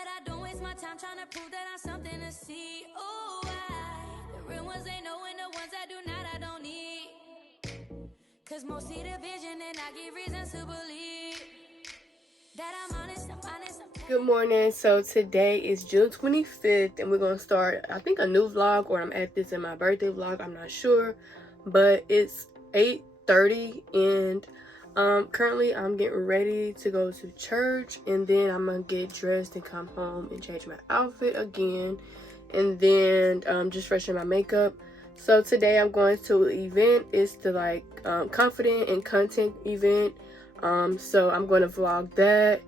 But I don't waste my time trying to prove that I'm something to see. Oh, the real ones they know, and the ones that do not, I don't need. Cause most see the vision, and I give reasons to believe that I'm honest, Good morning. So today is June 25th and we're going to start, I think, a new vlog, or I'm at this in my birthday vlog. I'm not sure, but it's 8:30 and currently I'm getting ready to go to church, and then I'm going to get dressed and come home and change my outfit again, and then just freshen my makeup. So today I'm going to an event. It's the confident and content event. So I'm going to vlog that.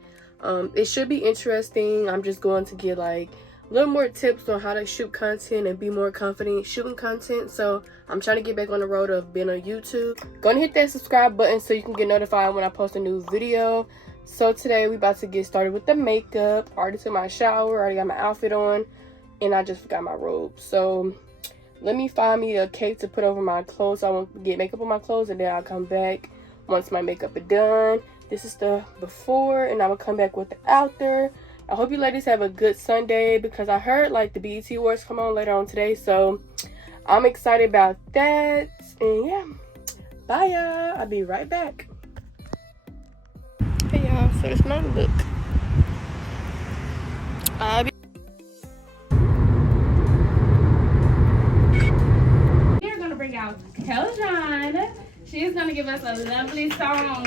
It should be interesting. I'm just going to get like a little more tips on how to shoot content and be more confident shooting content. So I'm trying to get back on the road of being on YouTube. Go and hit that subscribe button so you can get notified when I post a new video. So today we about to get started with the makeup. Already took my shower, already got my outfit on, and I just forgot my robe. So let me find me a cape to put over my clothes. I want to get makeup on my clothes, and then I'll come back once my makeup is done. This is the before, and I will come back with the after. I hope you ladies have a good Sunday, because I heard like the BET Awards come on later on today, so I'm excited about that. And yeah, bye y'all. I'll be right back. Hey y'all, so this is my look. We're gonna bring out Keljon. She's gonna give us a lovely song.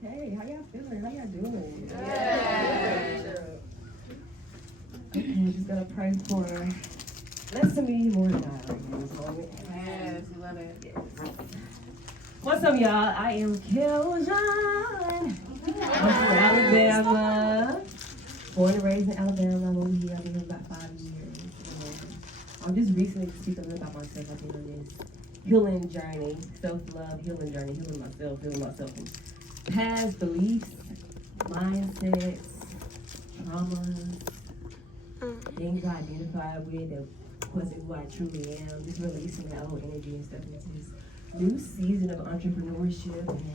Hey, how y'all feeling? How y'all doing? Okay, just gonna pray for less of me, more than I in this moment. Yes, we love it. Yes. What's up, y'all? I am Keljon. I'm from Alabama. Born and raised in Alabama. I'm over here. I've been here about 5 years. I'm just recently to speak a little about myself. I've been on this healing journey, self-love, healing journey, healing myself from past beliefs, mindsets, traumas, things I identified with that wasn't who I truly am. Just releasing that old energy and stepping into this new season of entrepreneurship and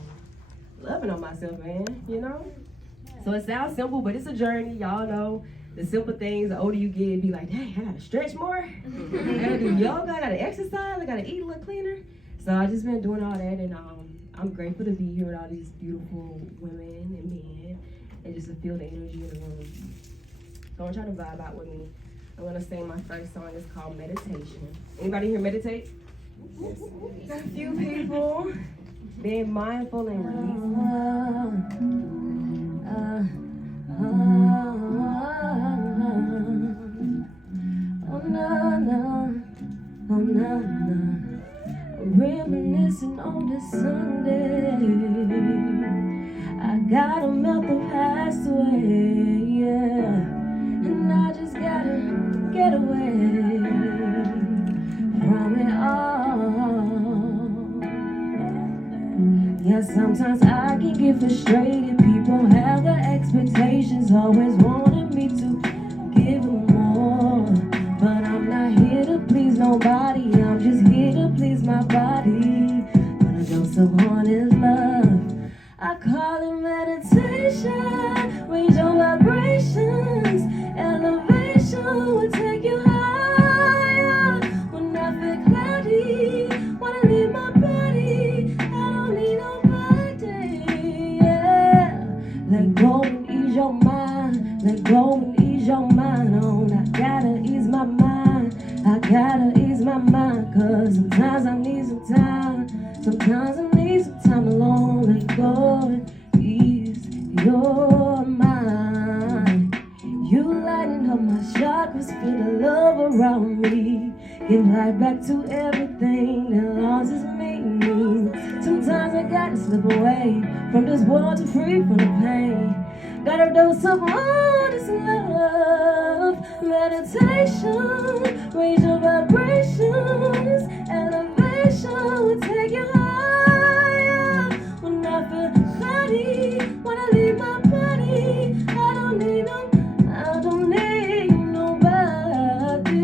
loving on myself, man, you know? So it sounds simple, but it's a journey. Y'all know the simple things. The older you get, it'd be like, dang, I gotta stretch more. I gotta do yoga, I gotta exercise, I gotta eat a little cleaner. So I just been doing all that, and I'm grateful to be here with all these beautiful women and men, and just to feel the energy in the room. So I'm trying to vibe out with me. I'm gonna sing my first song. It's called Meditation. Anybody here meditate? Yes. A few people. Being mindful and releasing. Reminiscing on this Sunday, I gotta melt the past away, yeah, and I just gotta get away from it all. Yeah, sometimes I can get frustrated. People have their expectations, always wanting me to give them more, but I'm not here to please nobody. I'm just here to please my body. When a dose of honest love, I call it meditation. Raise your vibrations, elevation will take you higher. When I feel clarity, wanna leave my body, I don't need nobody, yeah. Let go and ease your mind, let go and ease your mind on. I gotta ease my mind, I gotta ease my mind, cause sometimes I need some time, sometimes I need some time alone. Let go and ease your mind. You lighten up my chakras, feel the love around me, give life back to everything that loses me. Sometimes I gotta slip away from this world to free from the pain. Gotta dose of honest love, meditation, raise your vibrations, elevation will take you higher. When I feel clarity, when I leave my body, I don't need nobody,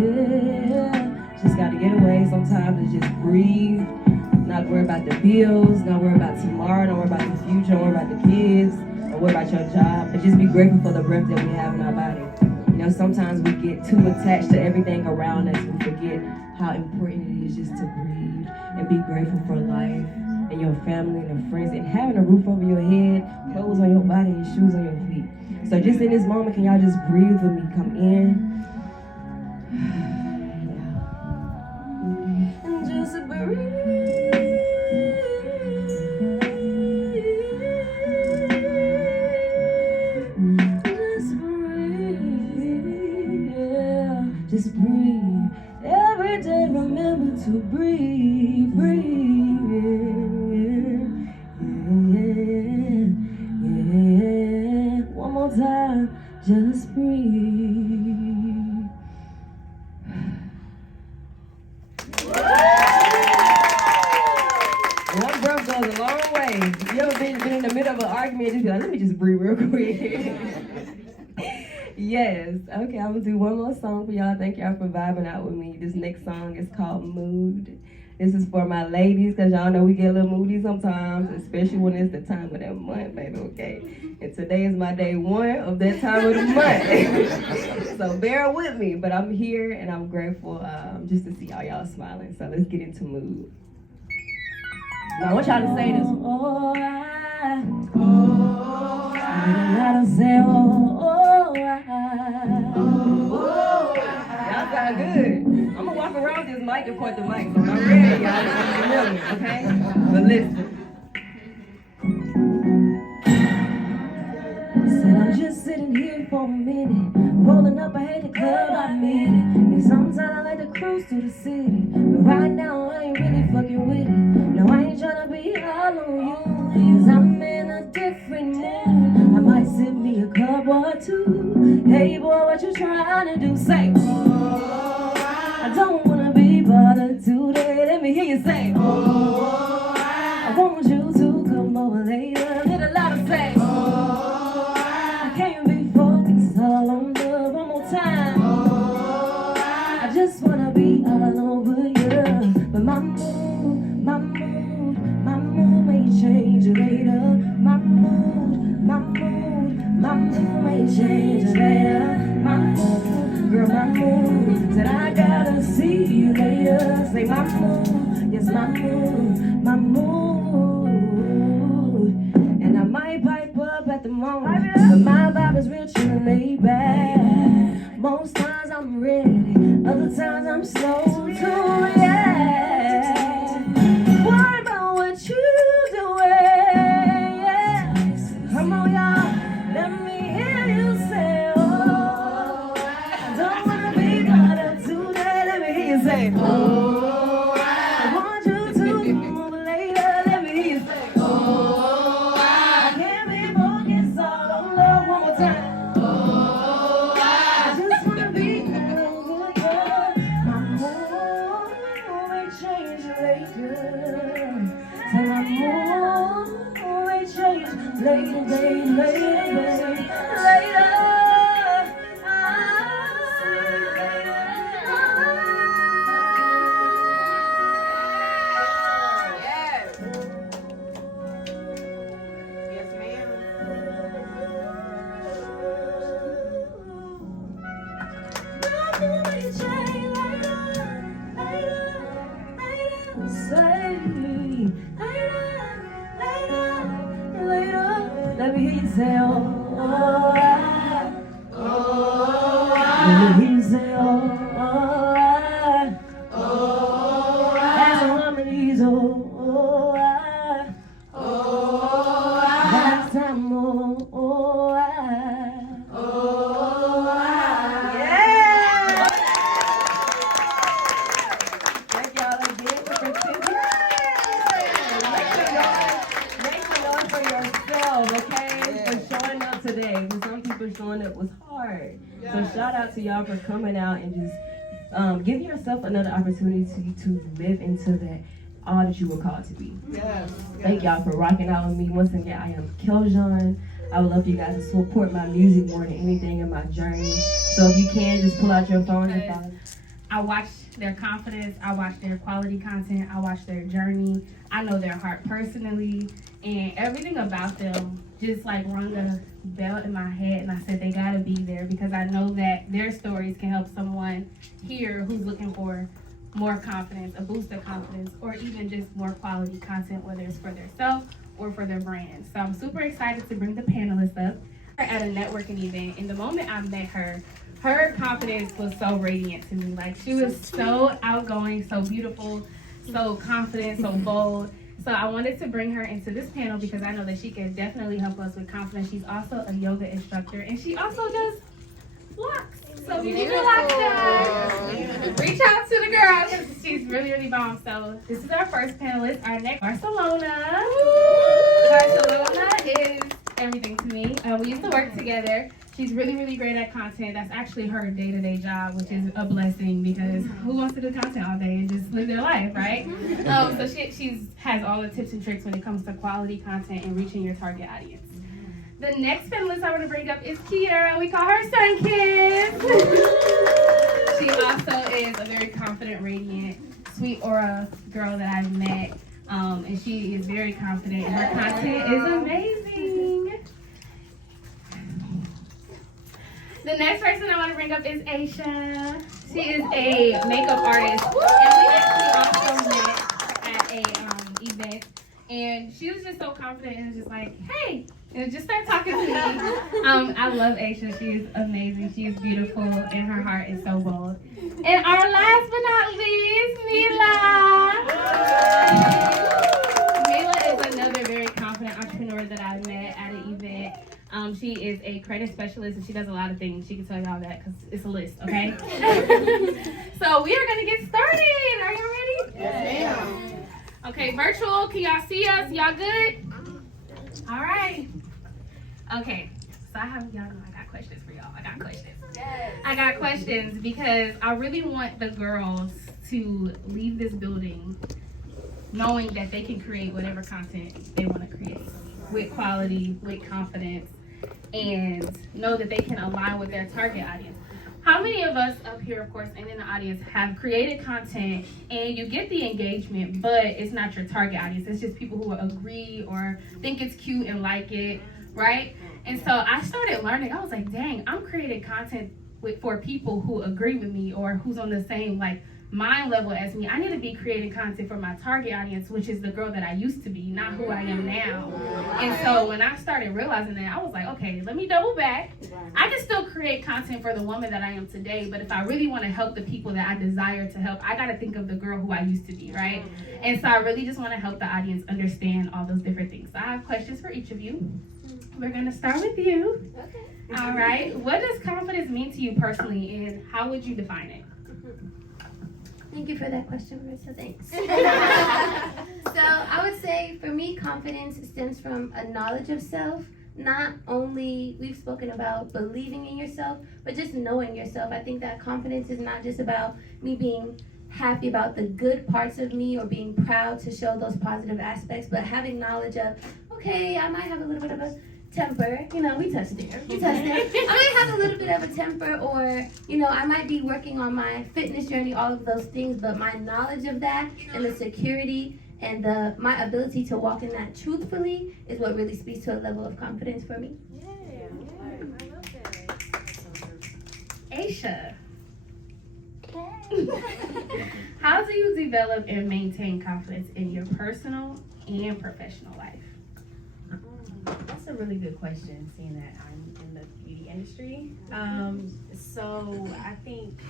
yeah. Just gotta get away sometimes and just breathe, not worry about the bills, not worry about tomorrow. tomorrow, don't worry about the future, don't worry about the kids, don't worry about your job, but just be grateful for the breath that we have in our body. You know, sometimes we get too attached to everything around us, we forget how important it is just to breathe and be grateful for life and your family and your friends and having a roof over your head, clothes on your body, and shoes on your feet. So just in this moment, can y'all just breathe with me? Come in. And just breathe. Just breathe. Yeah. Just breathe. Every day remember to breathe. Breathe. Yeah. One more time. Just breathe. One breath goes a long way. You ever been in the middle of an argument and just be like, let me just breathe real quick. Yes. Okay, I'm gonna do one more song for y'all. Thank y'all for vibing out with me. This next song is called Mood. This is for my ladies, because y'all know we get a little moody sometimes, especially when it's the time of that month, baby, okay? And today is my day one of that time of the month. So bear with me, but I'm here and I'm grateful just to see all y'all smiling. So let's get into Mood. Now I want y'all to say this. Y'all sound good. I'm gonna walk around with this mic and point the mic. So I'm ready, y'all. Okay? But listen. Said I'm just sitting here for a minute, rolling up, I hate the club, I mean it. And sometimes I like to cruise to the city, but right now I ain't really fucking with it. No, I ain't tryna be all on you, cause I'm in a different mood. I might sip me a cup or two. Hey boy, what you trying to do? Say, I don't wanna be bothered today. Let me hear you say, I want you to come over later. Little louder, say, I can't be focused all on love. One more time. I just wanna be all over you. But my mood may change later. My mood may change later. My mood, girl, my mood. Said I gotta see you later. Say my mood, yes, my mood. And I might pipe up at the moment, but my vibe is real chill and laid back. Most times I'm ready, other times I'm slow to react. What about what you doing? Yeah. Come on, y'all, let me hear you say, oh, I don't wanna be caught up today. Let me hear you say, oh, I want you to come over later. Let me hear you say, oh, I can't be focused all on love. One more time. I just wanna be caught over you. My mood may change later. Say my mood may change later, babe, later. Let me hear you say, oh, let me hear you say, as the harmonies, last time, yeah. Thank y'all again for participating. Make some noise for yourself, okay? For showing up today. For some people, showing up was hard. So shout out to y'all for coming out and just giving yourself another opportunity to live into that all that you were called to be. Yes. Thank y'all for rocking out with me. Once again, I am Keljon. I would love for you guys to support my music more than anything in my journey. So if you can, just pull out your phone and follow. I watch their confidence, I watch their quality content, I watch their journey, I know their heart personally, and everything about them just like rung a bell in my head, and I said they gotta be there because I know that their stories can help someone here who's looking for more confidence, a boost of confidence, or even just more quality content, whether it's for themselves or for their brand. So I'm super excited to bring the panelists up at a networking event, and the moment I met her, her confidence was so radiant to me. Like, she was so outgoing, so beautiful, so confident, so bold. So I wanted to bring her into this panel because I know that she can definitely help us with confidence. She's also a yoga instructor, and she also does blocks. So if you need your locks done, reach out to the girl because she's really, really bomb. So this is our first panelist. Our next, Barcelona. Barcelona is everything to me. We used to work together. She's really, really great at content. That's actually her day-to-day job, which is a blessing because who wants to do content all day and just live their life, right? So she has all the tips and tricks when it comes to quality content and reaching your target audience. The next panelist I want to bring up is Kiera, and we call her Sunkiss. She also is a very confident, radiant, sweet aura girl that I've met, and she is very confident, and her content is amazing. The next person I want to bring up is Aisha. She is a makeup artist, and we actually also met at a event. And she was just so confident and just like, hey, and just start talking to me. I love Aisha. She is amazing. She is beautiful, and her heart is so bold. And our last but not least, Mila. Mila is another very confident entrepreneur that I met at an event. She is a credit specialist, and she does a lot of things. She can tell y'all that because it's a list, okay? So we are going to get started. Are y'all ready? Yes, ma'am. Okay, virtual, can y'all see us? Y'all good? All right. Okay, so y'all know I got questions for y'all. I got questions. Yes. I got questions because I really want the girls to leave this building knowing that they can create whatever content they want to create with quality, with confidence, and know that they can align with their target audience. How many of us up here, of course, and in the audience have created content and you get the engagement, but it's not your target audience? It's just people who agree or think it's cute and like it, right? And so I started learning. I was like, dang, I'm creating content for people who agree with me or who's on the same like mind level as me. I need to be creating content for my target audience, which is the girl that I used to be, not who I am now. And so when I started realizing that, I was like, okay, let me double back. I can still create content for the woman that I am today, but if I really want to help the people that I desire to help, I got to think of the girl who I used to be, right? And so I really just want to help the audience understand all those different things. So I have questions for each of you. We're going to start with you. Okay. All right. What does confidence mean to you personally, and how would you define it? Thank you for that question, Marissa. Thanks. So I would say for me, confidence stems from a knowledge of self. Not only, we've spoken about believing in yourself, but just knowing yourself. I think that confidence is not just about me being happy about the good parts of me or being proud to show those positive aspects, but having knowledge of, okay, I might have a little bit of a temper, we touched there. I might have a little bit of a temper, or, I might be working on my fitness journey, all of those things, but my knowledge of that and the security and my ability to walk in that truthfully is what really speaks to a level of confidence for me. Yeah, I love that. Aisha. How do you develop and maintain confidence in your personal and professional life? That's a really good question, seeing that I'm in the beauty industry. So I think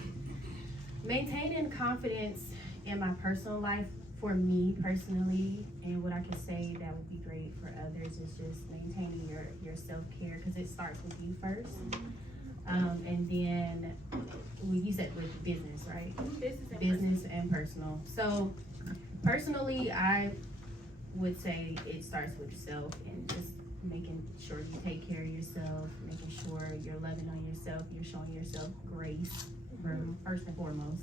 maintaining confidence in my personal life, for me personally, and what I can say that would be great for others, is just maintaining your self-care, because it starts with you first. And then you said with business, right? Business and personal. So personally, I would say it starts with yourself and just making sure you take care of yourself, making sure you're loving on yourself, you're showing yourself grace first and foremost,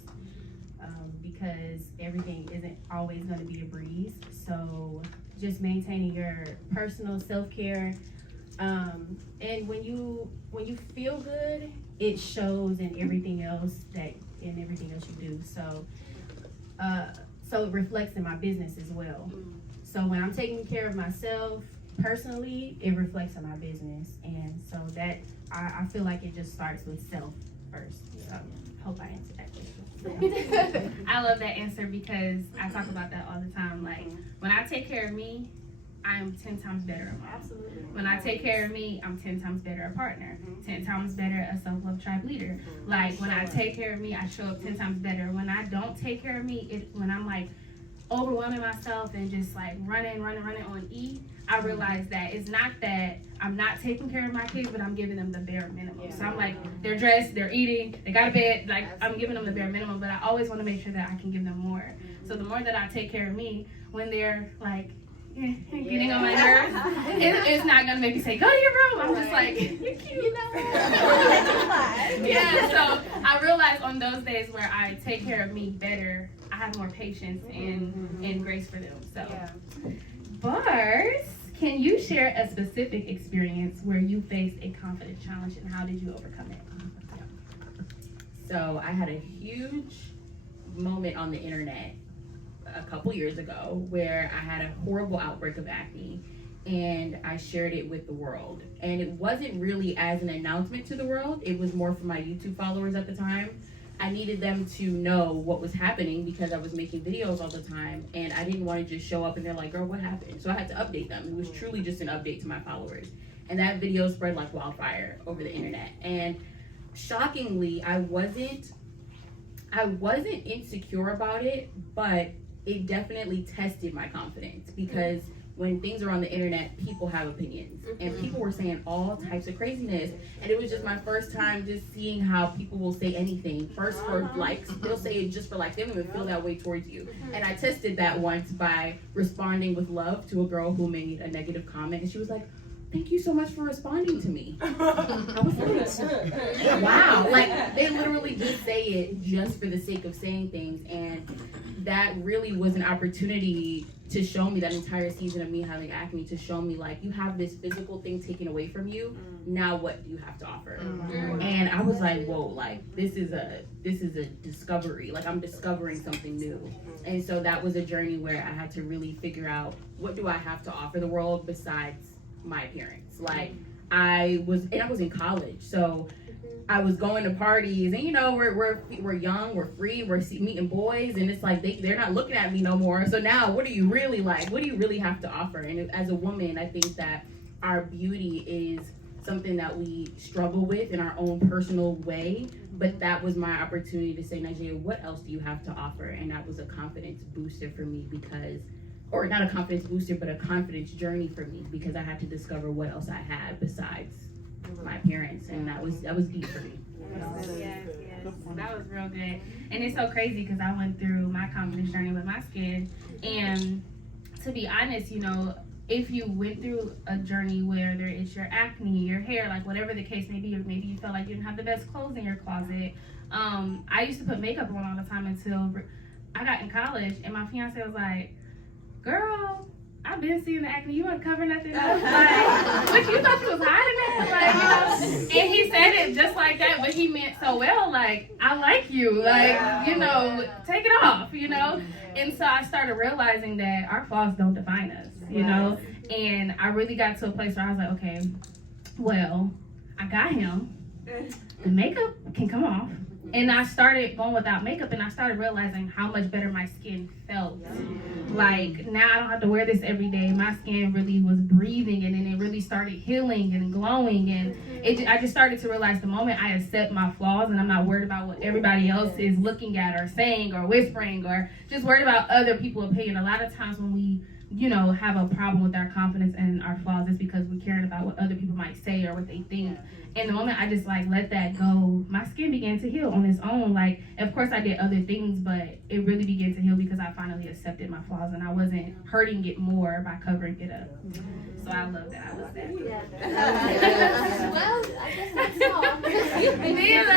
because everything isn't always going to be a breeze. So just maintaining your personal self-care, and when you feel good, it shows in everything else that and everything else you do. So, so it reflects in my business as well. So when I'm taking care of myself personally, it reflects in my business, and so that I feel like it just starts with self first. So hope I answered that question. I love that answer because I talk about that all the time. Like when I take care of me, I'm 10 times better a mom. Absolutely. When I take care of me, I'm 10 times better a partner, 10 times better a self-love tribe leader. Like when I take care of me, I show up 10 times better. When I don't take care of me, when I'm like overwhelming myself and just like running on E, I realize that it's not that I'm not taking care of my kids, but I'm giving them the bare minimum. So I'm like, they're dressed, they're eating, they got a bed, like I'm giving them the bare minimum, but I always want to make sure that I can give them more. So the more that I take care of me, when they're like getting on my nerves, it's not gonna make me say, go to your room. I'm just like, you're cute. Yeah, so I realize on those days where I take care of me better, I have more patience and grace for them. So, Bars, can you share a specific experience where you faced a confidence challenge and how did you overcome it? So I had a huge moment on the internet a couple years ago where I had a horrible outbreak of acne, and I shared it with the world. And it wasn't really as an announcement to the world, it was more for my YouTube followers at the time. I needed them to know what was happening because I was making videos all the time, and I didn't want to just show up and they're like, girl, what happened? So I had to update them. It was truly just an update to my followers. And that video spread like wildfire over the internet. And shockingly, I wasn't insecure about it, but it definitely tested my confidence because when things are on the internet, people have opinions and people were saying all types of craziness. And it was just my first time just seeing how people will say anything. First for likes, they'll say it just for likes. They don't even feel that way towards you. And I tested that once by responding with love to a girl who made a negative comment. And she was like, thank you so much for responding to me. I was like, wow. Like, they literally just say it just for the sake of saying things. And that really was an opportunity to show me that entire season of me having acne, to show me like, you have this physical thing taken away from you. Now what do you have to offer? And I was like, whoa, like this is a discovery. Like I'm discovering something new. And so that was a journey where I had to really figure out, what do I have to offer the world besides my appearance? Like I was in college, so I was going to parties, and you know, we're young, we're free, we're meeting boys, and it's like they're not looking at me no more. So now, what do you really like? What do you really have to offer? And as a woman, I think that our beauty is something that we struggle with in our own personal way. But that was my opportunity to say, Nigeria, what else do you have to offer? And that was a confidence booster for me because, or not a confidence booster, but a confidence journey for me because I had to discover what else I had besides my appearance, and that was deep for me. Yes, that was real good. And it's so crazy because I went through my confidence journey with my skin, and to be honest, you know, if you went through a journey, whether it's your acne, your hair, like whatever the case may be, or maybe you felt like you didn't have the best clothes in your closet. I used to put makeup on all the time until I got in college, and my fiance was like, girl, I've been seeing the acne. You want to cover nothing up? Like, what, you thought you was hiding that? Like, you know? And he said it just like that, but he meant so well. Like, I like you. Like, you know, take it off, you know? And so I started realizing that our flaws don't define us, you know? And I really got to a place where I was like, okay, well, I got him. The makeup can come off. And I started going without makeup, and I started realizing how much better my skin felt. Like, now I don't have to wear this every day. My skin really was breathing, and then it really started healing and glowing. And I just started to realize the moment I accept my flaws and I'm not worried about what everybody else is looking at or saying or whispering or just worried about other people's opinion. A lot of times when we, you know, have a problem with our confidence and our flaws, it's because we're caring about what other people might say or what they think. And the moment I just like let that go, my skin began to heal on its own. Like, of course I did other things, but it really began to heal because I finally accepted my flaws and I wasn't hurting it more by covering it up. So I love that. I love that. Well, I guess that's all. Mila,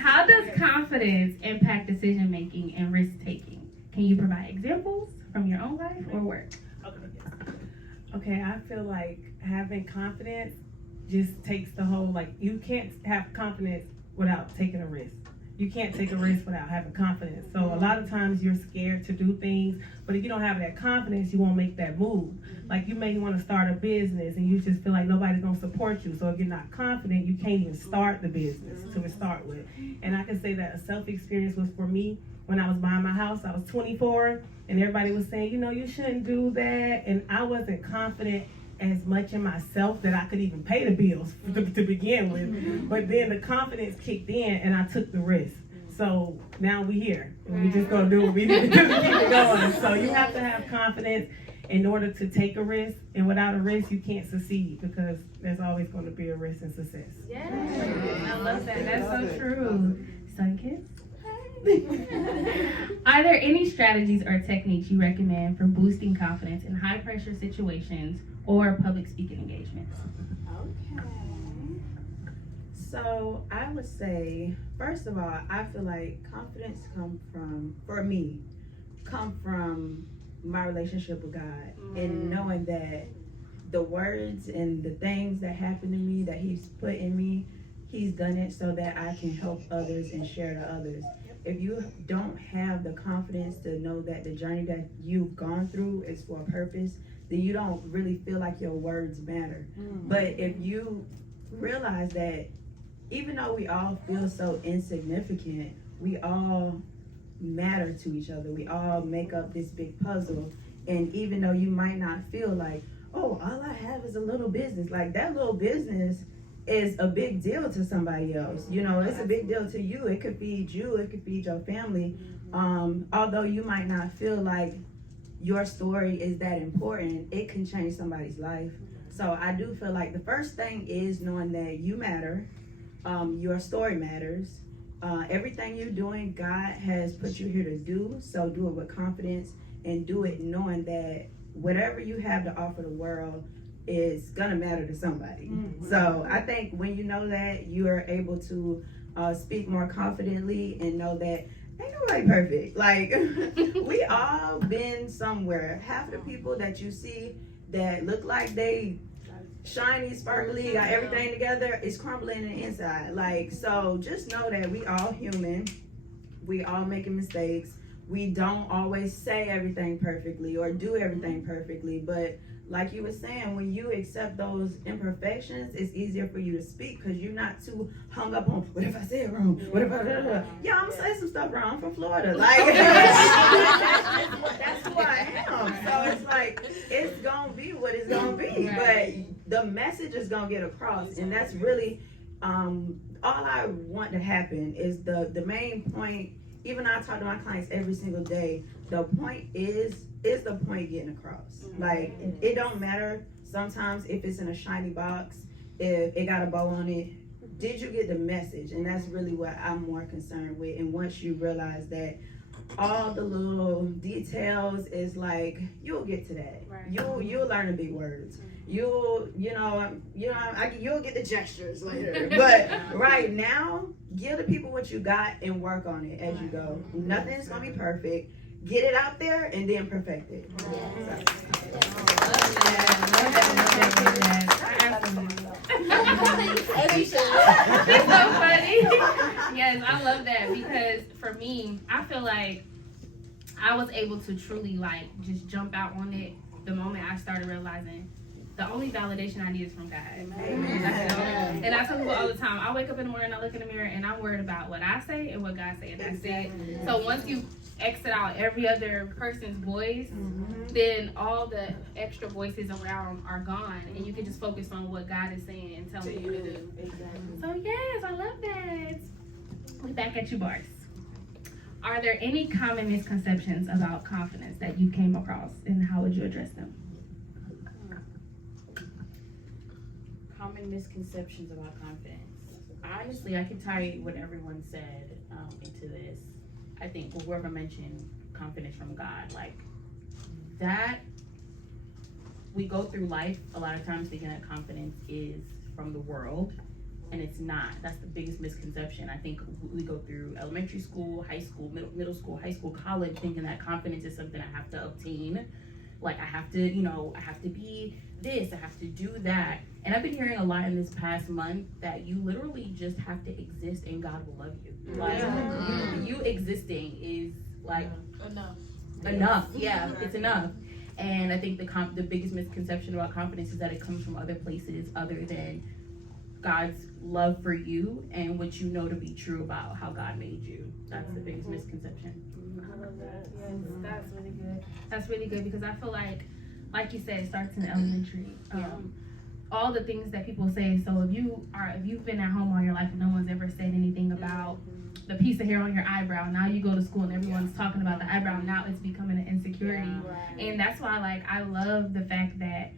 how does confidence impact decision making and risk taking? Can you provide examples from your own life or work? Okay, I feel like having confidence just takes the whole, like, you can't have confidence without taking a risk. you can't take a risk without having confidence. So a lot of times you're scared to do things, but if you don't have that confidence, you won't make that move. Like you may want to start a business and you just feel like nobody's gonna support you. So if you're not confident, you can't even start the business to start with. And I can say that a self-experience was for me when I was buying my house. I was 24 and everybody was saying, you know, you shouldn't do that. And I wasn't confident as much in myself that I could even pay the bills to begin with. But then the confidence kicked in and I took the risk. So now we here. And we just gonna do what we need to do to keep it going. So you have to have confidence in order to take a risk. And without a risk, you can't succeed because there's always gonna be a risk in success. Yeah, I love that. That's so true. Sun kiss. Are there any strategies or techniques you recommend for boosting confidence in high pressure situations or public speaking engagements? Okay. So I would say, first of all, I feel like confidence come from my relationship with God and knowing that the words and the things that happen to me, that He's put in me, He's done it so that I can help others and share to others. If you don't have the confidence to know that the journey that you've gone through is for a purpose, then you don't really feel like your words matter. But if you realize that even though we all feel so insignificant, we all matter to each other. We all make up this big puzzle. And even though you might not feel like, oh, all I have is a little business, like that little business is a big deal to somebody else. You know, it's a big deal to you. It could feed you, it could feed your family. Although you might not feel like your story is that important, it can change somebody's life. So I do feel like the first thing is knowing that you matter, your story matters. Everything you're doing, God has put you here to do, so do it with confidence and do it knowing that whatever you have to offer the world is gonna matter to somebody. So I think when you know that, you are able to speak more confidently and know that ain't nobody perfect. Like we all been somewhere. Half of the people that you see that look like they shiny, sparkly, got everything together, is crumbling in the inside. Like, so just know that we all human. We all making mistakes. We don't always say everything perfectly or do everything perfectly, but like you were saying, when you accept those imperfections, it's easier for you to speak because you're not too hung up on, what if I say it wrong? What if I, yeah, I'm gonna say some stuff wrong. I'm from Florida. Like, that's who I am. So it's like, it's gonna be what it's gonna be, but the message is gonna get across. And that's really, all I want to happen is the main point. Even I talk to my clients every single day. The point is the point getting across. Like, it don't matter sometimes if it's in a shiny box, if it got a bow on it. Did you get the message? And that's really what I'm more concerned with. And once you realize that all the little details is like, you'll get to that. You'll learn the big words. You'll get the gestures later. But right now, give the people what you got and work on it as you go. Nothing's gonna be perfect. Get it out there and then perfect it. It's so funny. Yes, I love that because for me, I feel like I was able to truly like just jump out on it the moment I started realizing the only validation I need is from God. Amen. And I tell people all the time, I wake up in the morning, I look in the mirror, and I'm worried about what I say and what God say, and that's it. So once you exit out every other person's voice, then all the extra voices around are gone, and you can just focus on what God is saying and telling you to do. So yes, I love that. We're back at you, Bars. Are there any common misconceptions about confidence that you came across, and how would you address them? Common misconceptions about confidence. Honestly, I can tie what everyone said into this. I think whoever mentioned confidence from God, like that, we go through life a lot of times thinking that confidence is from the world, and it's not. That's the biggest misconception. I think we go through elementary school, high school, middle school, high school, college, thinking that confidence is something I have to obtain like I have to, you know, I have to be this, I have to do that. And I've been hearing a lot in this past month that you literally just have to exist and God will love you. Like you existing is like enough. Yeah, it's enough. And I think the biggest misconception about confidence is that it comes from other places other than God's love for you and what you know to be true about how God made you. That's the biggest misconception. I love that. Yes, that's really good. That's really good because I feel like you said, it starts in elementary. All the things that people say. So if you've been at home all your life and no one's ever said anything about the piece of hair on your eyebrow, now you go to school and everyone's talking about the eyebrow. Now it's becoming an insecurity, and that's why like I love the fact that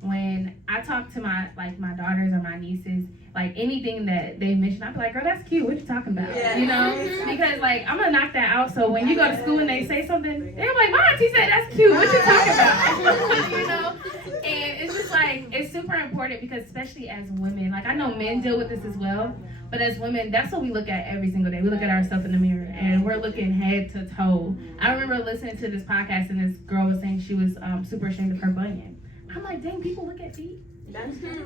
when I talk to my daughters or my nieces, like anything that they mention, I'll be like, girl, that's cute. What you talking about? You know? Because like I'm gonna knock that out. So when you go to school and they say something, they're like, my auntie said that's cute. What you talking about? You know? And it's just like it's super important because especially as women, like I know men deal with this as well, but as women, that's what we look at every single day. We look at ourselves in the mirror and we're looking head to toe. I remember listening to this podcast and this girl was saying she was super ashamed of her bunion. I'm like, dang, people look at feet.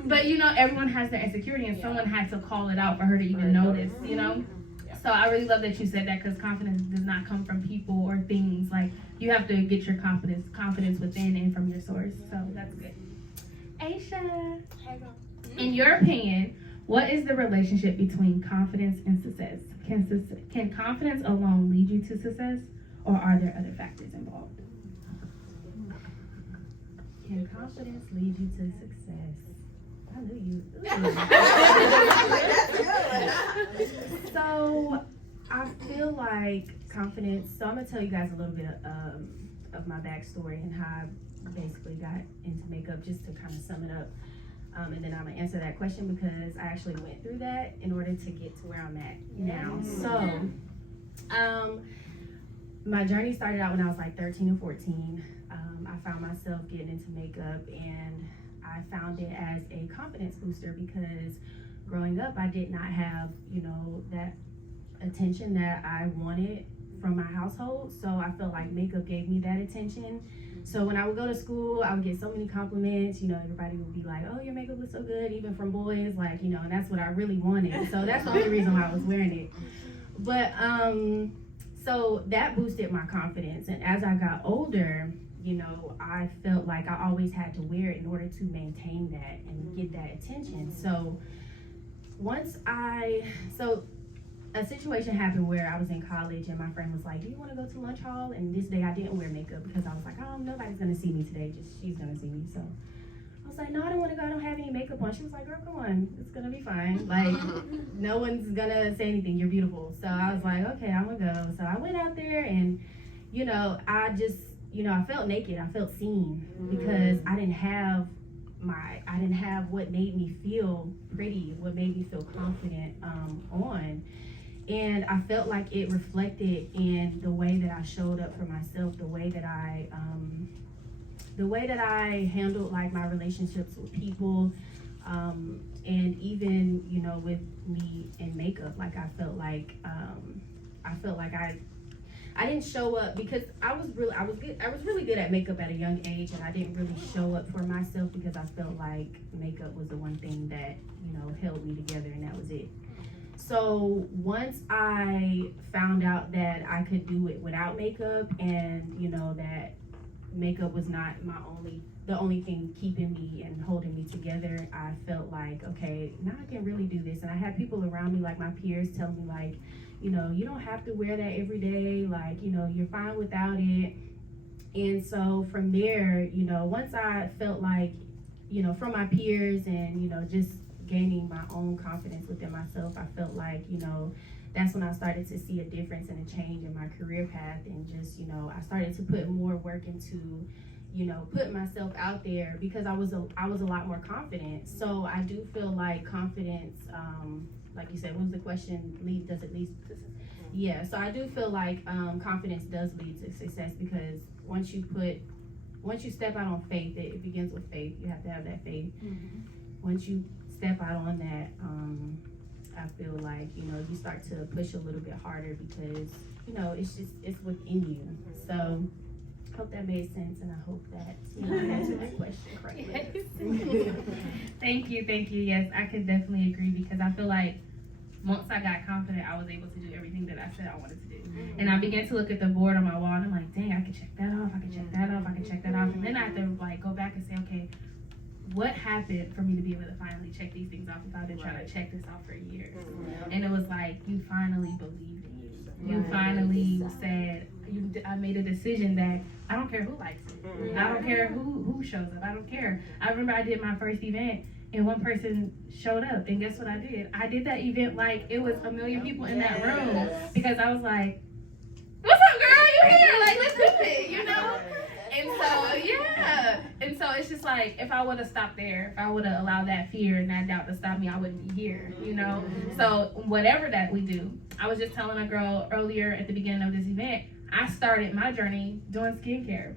But you know, everyone has their insecurity and someone had to call it out for her to even notice, you know? So I really love that you said that because confidence does not come from people or things. Like you have to get your confidence within and from your source. So that's good. Aisha, in your opinion, what is the relationship between confidence and success? Can confidence alone lead you to success or are there other factors involved? Can confidence lead you to success? I knew you. So I feel like confidence. So I'm gonna tell you guys a little bit of my backstory and how I basically got into makeup, just to kind of sum it up. And then I'm gonna answer that question because I actually went through that in order to get to where I'm at now. So, my journey started out when I was like 13 or 14. I found myself getting into makeup and I found it as a confidence booster because growing up I did not have, you know, that attention that I wanted from my household. So I felt like makeup gave me that attention. So when I would go to school, I would get so many compliments, you know, everybody would be like, oh, your makeup looks so good, even from boys, like, you know, and that's what I really wanted. So that's the only reason why I was wearing it. But, so that boosted my confidence. And as I got older, you know, I felt like I always had to wear it in order to maintain that and get that attention. So a situation happened where I was in college and my friend was like, do you want to go to lunch hall? And this day I didn't wear makeup because I was like, oh, nobody's going to see me today. Just she's going to see me. So I was like, no, I don't want to go. I don't have any makeup on. She was like, girl, come on. It's going to be fine. Like, no one's going to say anything. You're beautiful. So I was like, okay, I'm going to go. So I went out there and, you know, I felt naked. I felt seen because I didn't have what made me feel pretty, what made me feel confident on. And I felt like it reflected in the way that I showed up for myself, the way that I handled like my relationships with people, and even, you know, with me in makeup. Like I felt like I didn't show up because I was really good at makeup at a young age, and I didn't really show up for myself because I felt like makeup was the one thing that, you know, held me together, and that was it. So once I found out that I could do it without makeup, and, you know, that makeup was not the only thing keeping me and holding me together, I felt like, okay, now I can really do this. And I had people around me, like my peers, tell me like, you know, you don't have to wear that every day, like, you know, you're fine without it. And so from there, you know, once I felt like, you know, from my peers and, you know, just gaining my own confidence within myself, I felt like, you know, that's when I started to see a difference and a change in my career path. And just, you know, I started to put more work into, you know, put myself out there because I was a lot more confident. So I do feel like confidence, like you said, what was the question? Does it lead to success? Yeah, so I do feel like confidence does lead to success because once you step out on faith, it begins with faith. You have to have that faith. Mm-hmm. Once you step out on that, I feel like, you know, you start to push a little bit harder because, you know, it's within you. So Hope that made sense, and I hope that I answered that question correctly. Thank you. Yes, I could definitely agree because I feel like once I got confident, I was able to do everything that I said I wanted to do. And I began to look at the board on my wall, and I'm like, dang, I can check that off, I can check that off, I can check that off. And then I have to like go back and say, okay, what happened for me to be able to finally check these things off if I've been trying to check this off for years? And it was like, you finally believed in you. You finally said, I made a decision that I don't care who likes it. I don't care who shows up. I don't care. I remember I did my first event and one person showed up, and guess what I did? I did that event like it was a million people in that room because I was like, what's up, girl? You here? Like, let's do it, you know? And so, yeah. And so it's just like, if I would have stopped there, if I would have allowed that fear and that doubt to stop me, I wouldn't be here, you know? So whatever that we do, I was just telling a girl earlier at the beginning of this event, I started my journey doing skincare.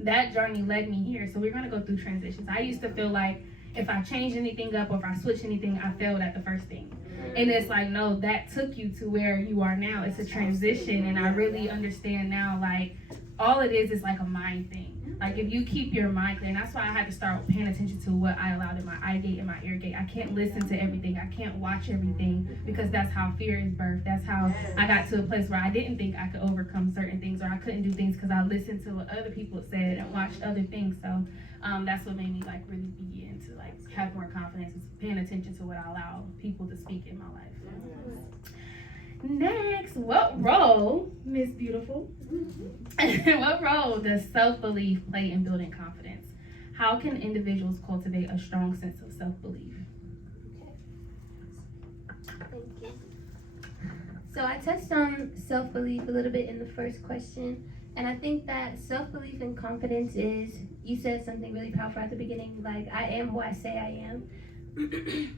That journey led me here. So we're going to go through transitions. I used to feel like if I changed anything up or if I switched anything, I failed at the first thing. And it's like, no, that took you to where you are now. It's a transition. And I really understand now, like, all it is like a mind thing. Like, if you keep your mind clear, and that's why I had to start paying attention to what I allowed in my eye gate and my ear gate. I can't listen to everything. I can't watch everything because that's how fear is birthed. That's how I got to a place where I didn't think I could overcome certain things, or I couldn't do things because I listened to what other people said and watched other things. So that's what made me like really begin to like have more confidence, is paying attention to what I allow people to speak in my life. Next, what role, Miss Beautiful, what role does self-belief play in building confidence? How can individuals cultivate a strong sense of self-belief? Thank you. So I touched on self-belief a little bit in the first question, and I think that self-belief and confidence is, you said something really powerful at the beginning, like, I am who I say I am.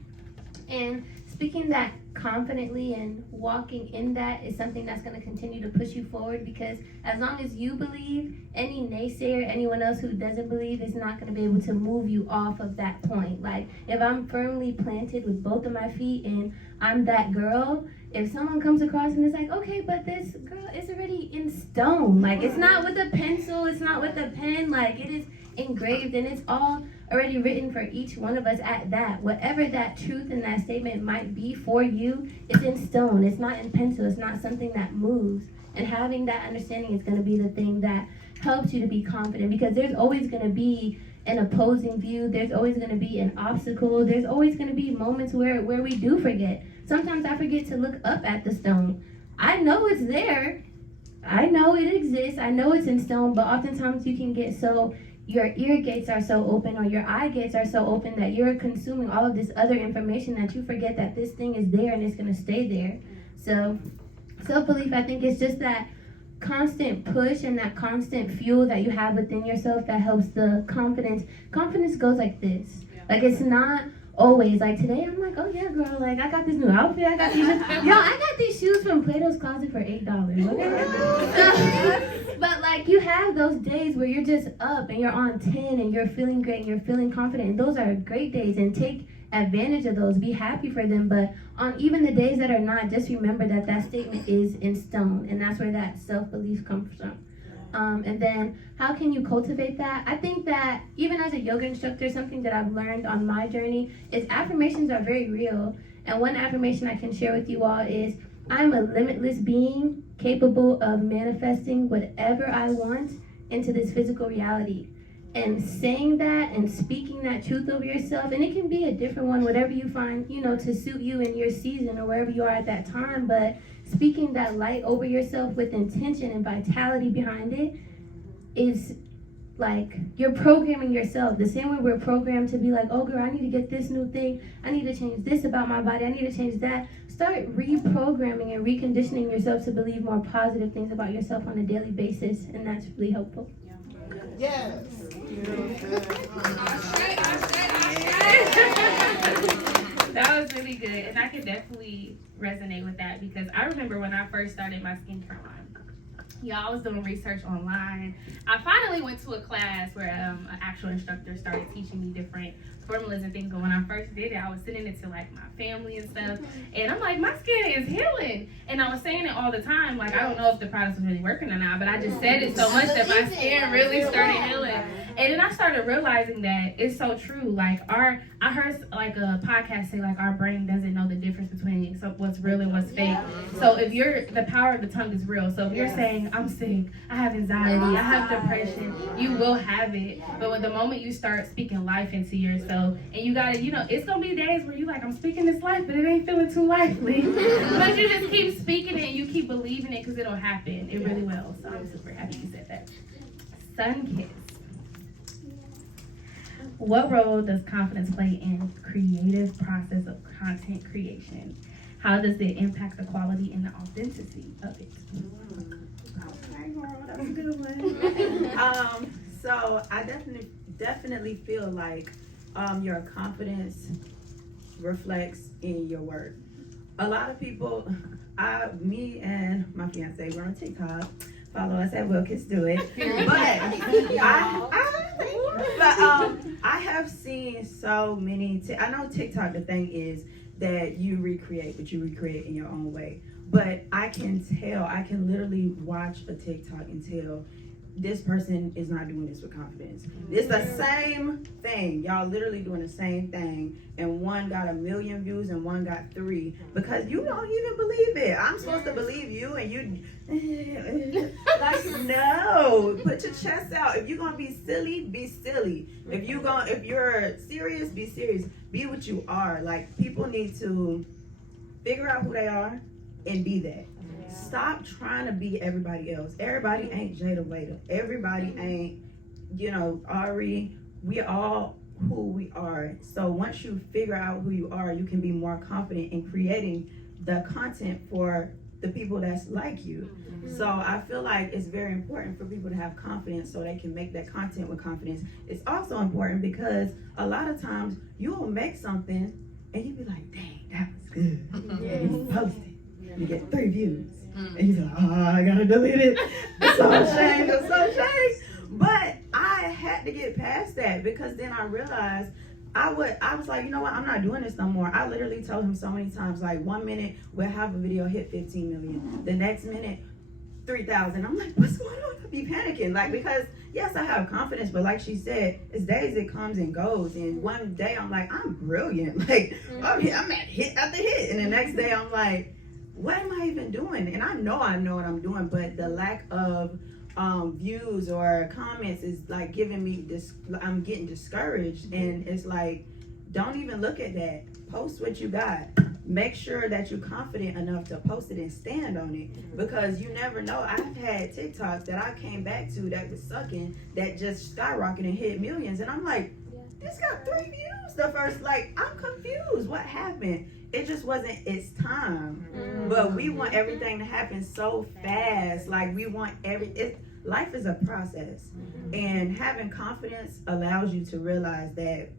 And speaking that confidently and walking in that is something that's going to continue to push you forward, because as long as you believe, any naysayer, anyone else who doesn't believe is not going to be able to move you off of that point. Like, if I'm firmly planted with both of my feet and I'm that girl, if someone comes across and it's like, okay, but this girl is already in stone. Like, it's not with a pencil, it's not with a pen, like, it is engraved, and it's all already written for each one of us at that. Whatever that truth in that statement might be for you, it's in stone. It's not in pencil. It's not something that moves. And having that understanding is going to be the thing that helps you to be confident, because there's always going to be an opposing view. There's always going to be an obstacle. There's always going to be moments where we do forget. Sometimes I forget to look up at the stone. I know it's there. I know it exists. I know it's in stone, but oftentimes you can get so, your ear gates are so open or your eye gates are so open that you're consuming all of this other information that you forget that this thing is there and it's going to stay there. So self-belief, I think, is just that constant push and that constant fuel that you have within yourself that helps the confidence. Confidence goes like this. Like, it's not always like, today I'm like, oh yeah, girl, like, I got this new outfit, I got these I got these shoes from Plato's Closet for $8, okay? But like, you have those days where you're just up and you're on 10 and you're feeling great and you're feeling confident, and those are great days, and take advantage of those, be happy for them. But on even the days that are not, just remember that that statement is in stone, and that's where that self-belief comes from. And then how can you cultivate that? I think that even as a yoga instructor, something that I've learned on my journey is affirmations are very real. And one affirmation I can share with you all is, I'm a limitless being capable of manifesting whatever I want into this physical reality. And saying that and speaking that truth over yourself, and it can be a different one, whatever you find, to suit you in your season or wherever you are at that time, but speaking that light over yourself with intention and vitality behind it is like you're programming yourself. The same way we're programmed to be like, oh girl, I need to get this new thing, I need to change this about my body, I need to change that. Start reprogramming and reconditioning yourself to believe more positive things about yourself on a daily basis, and that's really helpful. Yes. That was really good, and I could definitely resonate with that, because I remember when I first started my skincare line, I was doing research online. I finally went to a class where an actual instructor started teaching me different formulas and things, but when I first did it, I was sending it to like my family and stuff, and I'm like, my skin is healing, and I was saying it all the time. Like, I don't know if the products was really working or not, but I just said it so much that my skin really started healing. And then I started realizing that it's so true. Like, I heard like a podcast say like our brain doesn't know the difference between what's real and what's fake. So if the power of the tongue is real. So if you're saying, I'm sick, I have anxiety, I have depression, you will have it. But when the moment you start speaking life into yourself, and you gotta, it's gonna be days where you like, I'm speaking this life, but it ain't feeling too lively. But you just keep speaking it and you keep believing it, because it'll happen. It really will. So I'm super happy you said that. Sunkiss. What role does confidence play in creative process of content creation? How does it impact the quality and the authenticity of it? Okay, girl, that's a good one. So I definitely feel like your confidence reflects in your work. A lot of people, me and my fiance, we're on TikTok. Follow us at Will Kiss Do It. But I have seen so many. I know TikTok. The thing is that you recreate, but you recreate in your own way. But I can literally watch a TikTok and tell this person is not doing this with confidence. It's the same thing. Y'all literally doing the same thing, and one got 1 million views and one got 3 because you don't even believe it. I'm supposed to believe you, and you like, no. Put your chest out. If you're gonna be silly, be silly. If you're serious, be serious. Be what you are. Like, people need to figure out who they are and be that. Stop trying to be everybody else. Everybody ain't Jada Waiter. Everybody ain't, Ari. We all who we are. So once you figure out who you are, you can be more confident in creating the content for the people that's like you. So I feel like it's very important for people to have confidence so they can make that content with confidence. It's also important because a lot of times you'll make something and you'll be like, dang, that was good. And you post it. You get 3 views. And you're like, oh, I gotta delete it. I'm so ashamed. But I had to get past that because then I realized I was like, you know what? I'm not doing this no more. I literally told him so many times, like, 1 minute we'll have a video hit 15 million. The next minute, 3,000. I'm like, what's going on? I be panicking. Like, because yes, I have confidence, but like she said, it's days it comes and goes. And one day I'm like, I'm brilliant. Like, I'm at hit after hit. And the next day I'm like, what am I even doing? And I know what I'm doing, but the lack of views or comments is like giving me this. I'm getting discouraged, and it's like, don't even look at that. Post what you got. Make sure that you're confident enough to post it and stand on it, because you never know. I've had TikToks that I came back to that was sucking, that just skyrocketed and hit millions, and I'm like, this got 3 views the first. Like, I'm confused. What happened? It just wasn't its time. But we want everything to happen so fast. Like, we want life is a process. And having confidence allows you to realize that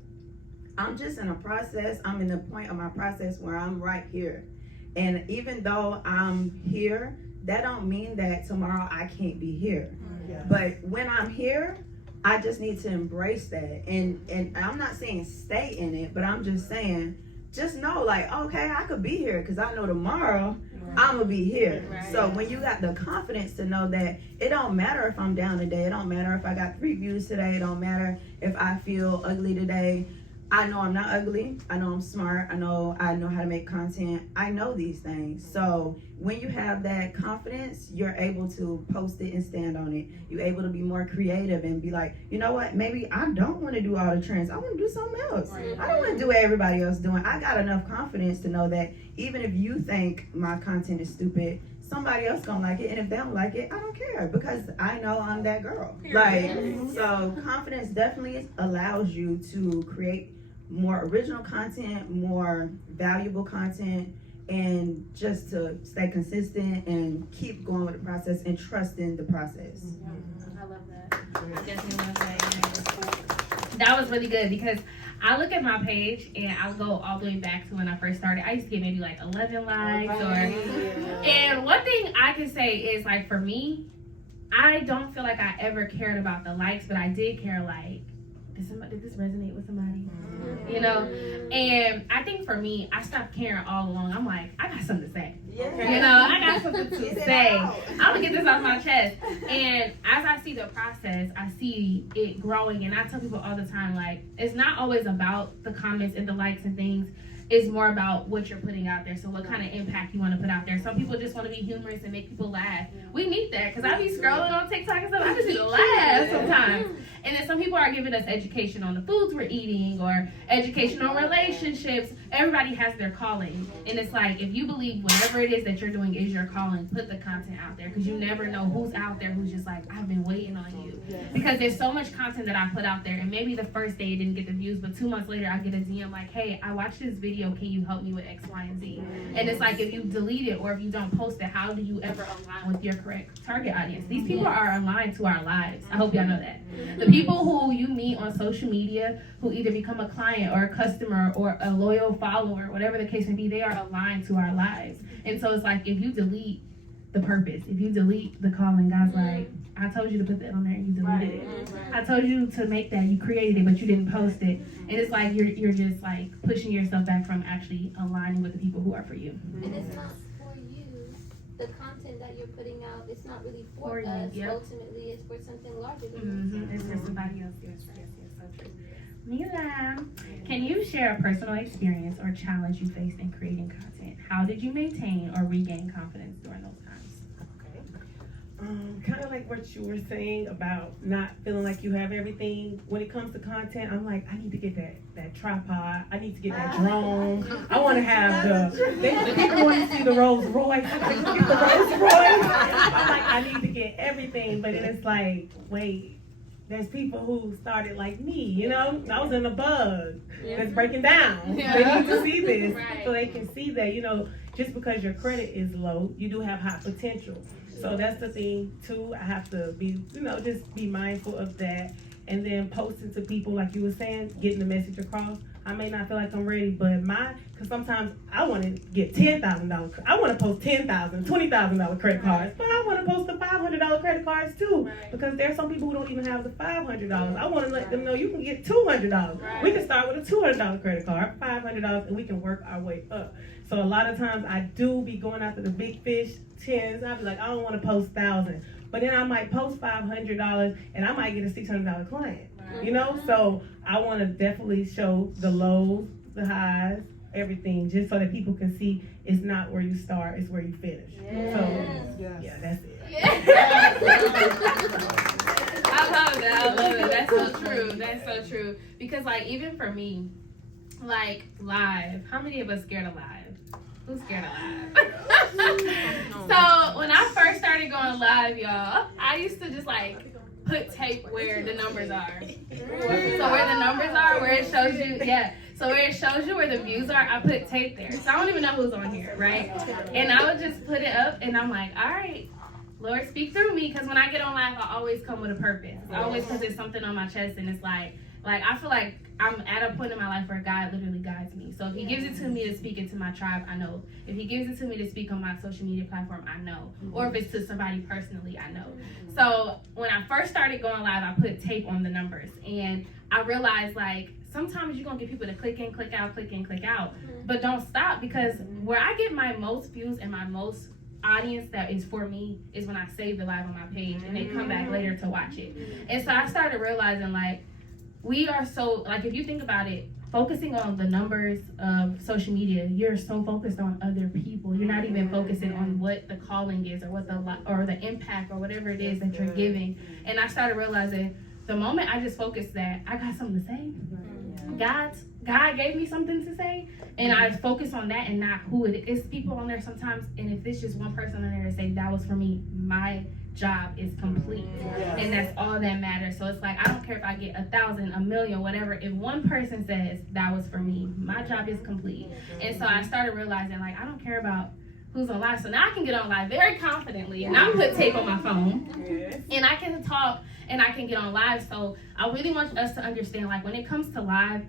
I'm just in a process. I'm in the point of my process where I'm right here. And even though I'm here, that don't mean that tomorrow I can't be here. But when I'm here, I just need to embrace that. And I'm not saying stay in it, but I'm just saying, just know, like, okay, I could be here because I know tomorrow I'm gonna be here. So when you got the confidence to know that it don't matter if I'm down today, it don't matter if I got 3 views today, it don't matter if I feel ugly today. I know I'm not ugly. I know I'm smart. I know how to make content. I know these things. So when you have that confidence, you're able to post it and stand on it. You're able to be more creative and be like, you know what? Maybe I don't want to do all the trends. I want to do something else. I don't want to do what everybody else doing. I got enough confidence to know that even if you think my content is stupid, somebody else gonna like it, and if they don't like it, I don't care, because I know I'm that girl. Like, so confidence definitely allows you to create more original content, more valuable content, and just to stay consistent and keep going with the process and trust in the process. I love that. I definitely love that. That was really good, because I look at my page and I'll go all the way back to when I first started. I used to get maybe like 11 likes and one thing I can say is, like, for me, I don't feel like I ever cared about the likes, but I did care, like, did this resonate with somebody? You know? And I think for me, I stopped caring all along. I'm like, I got something to say. You know, I got something to say. I'm gonna get this off my chest. And as I see the process, I see it growing. And I tell people all the time, like, it's not always about the comments and the likes and things. It's more about what you're putting out there. So what kind of impact you want to put out there. Some people just want to be humorous and make people laugh. We need that, because I be scrolling on TikTok and stuff. I just need to laugh sometimes. And then some people are giving us education on the foods we're eating, or education on relationships. Everybody has their calling. And it's like, if you believe whatever it is that you're doing is your calling, put the content out there, because you never know who's out there who's just like, I've been waiting on you. Because there's so much content that I put out there, and maybe the first day it didn't get the views, but 2 months later I get a DM like, hey, I watched this video, can you help me with X, Y, and Z? And it's like, if you delete it or if you don't post it, how do you ever align with your correct target audience? These people are aligned to our lives. I hope y'all know that. The people who you meet on social media, who either become a client or a customer or a loyal follower, whatever the case may be, they are aligned to our lives. And so it's like, if you delete the purpose, if you delete the calling, God's like, I told you to put that on there and you deleted it. I told you to make that, you created it, but you didn't post it. And it's like you're just like pushing yourself back from actually aligning with the people who are for you. And it's not for you. The content that you're putting out, it's not really for you, us. yep. Ultimately, it's for something larger than It's for somebody else. Yes, so true. Mila, can you share a personal experience or challenge you faced in creating content? How did you maintain or regain confidence during those times? Kind of like what you were saying about not feeling like you have everything. When it comes to content, I'm like, I need to get that tripod. I need to get that drone. I want to have the people want to see the Rolls Royce. I want to get the Rolls Royce. I'm like, I need to get everything. But then it's like, wait, there's people who started like me, you know? I was in a bug that's breaking down. They need to see this so they can see that, you know, just because your credit is low, you do have high potential. So that's the thing too. I have to be, you know, just be mindful of that. And then posting to people, like you were saying, getting the message across. I may not feel like I'm ready, but because sometimes I want to get $10,000. I want to post $10,000, $20,000 credit cards, but I want to post the $500 credit cards too, because there's some people who don't even have the $500. I want to let them know you can get $200. We can start with a $200 credit card, $500, and we can work our way up. So a lot of times I do be going after the big fish, tens. I'll be like, I don't want to post 1,000, but then I might post $500 and I might get a $600 client. You know, so I want to definitely show the lows, the highs, everything, just so that people can see it's not where you start, it's where you finish. So yeah, that's it. I love it. That's so true. That's so true. Because like, even for me, like live, how many of us scared of live? Who's scared of live? So when I first started going live, y'all, I used to just like put tape where the numbers are. So where the numbers are, where it shows you, so where it shows you where the views are, I put tape there. So I don't even know who's on here, right? And I would just put it up, and I'm like, all right, Lord, speak through me, because when I get on live, I always come with a purpose. Always, because there's something on my chest, and it's like I feel like I'm at a point in my life where God literally guides me. So if he gives it to me to speak into my tribe, I know. If he gives it to me to speak on my social media platform, I know. Or if it's to somebody personally, I know. So when I first started going live, I put tape on the numbers. And I realized, like, sometimes you're going to get people to click in, click out, click in, click out. But don't stop, because where I get my most views and my most audience that is for me is when I save the live on my page and they come back later to watch it. And so I started realizing, like, we are so, like, if you think about it, focusing on the numbers of social media, you're so focused on other people. You're not even focusing on what the calling is, or what the impact, or whatever it is that you're giving. And I started realizing the moment I just focused that I got something to say, God gave me something to say, and I focus on that and not who it is. People on there sometimes, and if it's just one person on there to say that was for me, my job is complete. And that's all that matters. So it's like, I don't care if I get 1,000, 1,000,000, whatever. If one person says that was for me, my job is complete. And so I started realizing, like, I don't care about who's on live. So now I can get on live very confidently, and I'm put tape on my phone, and I can talk, and I can get on live. So I really want us to understand, like, when it comes to live,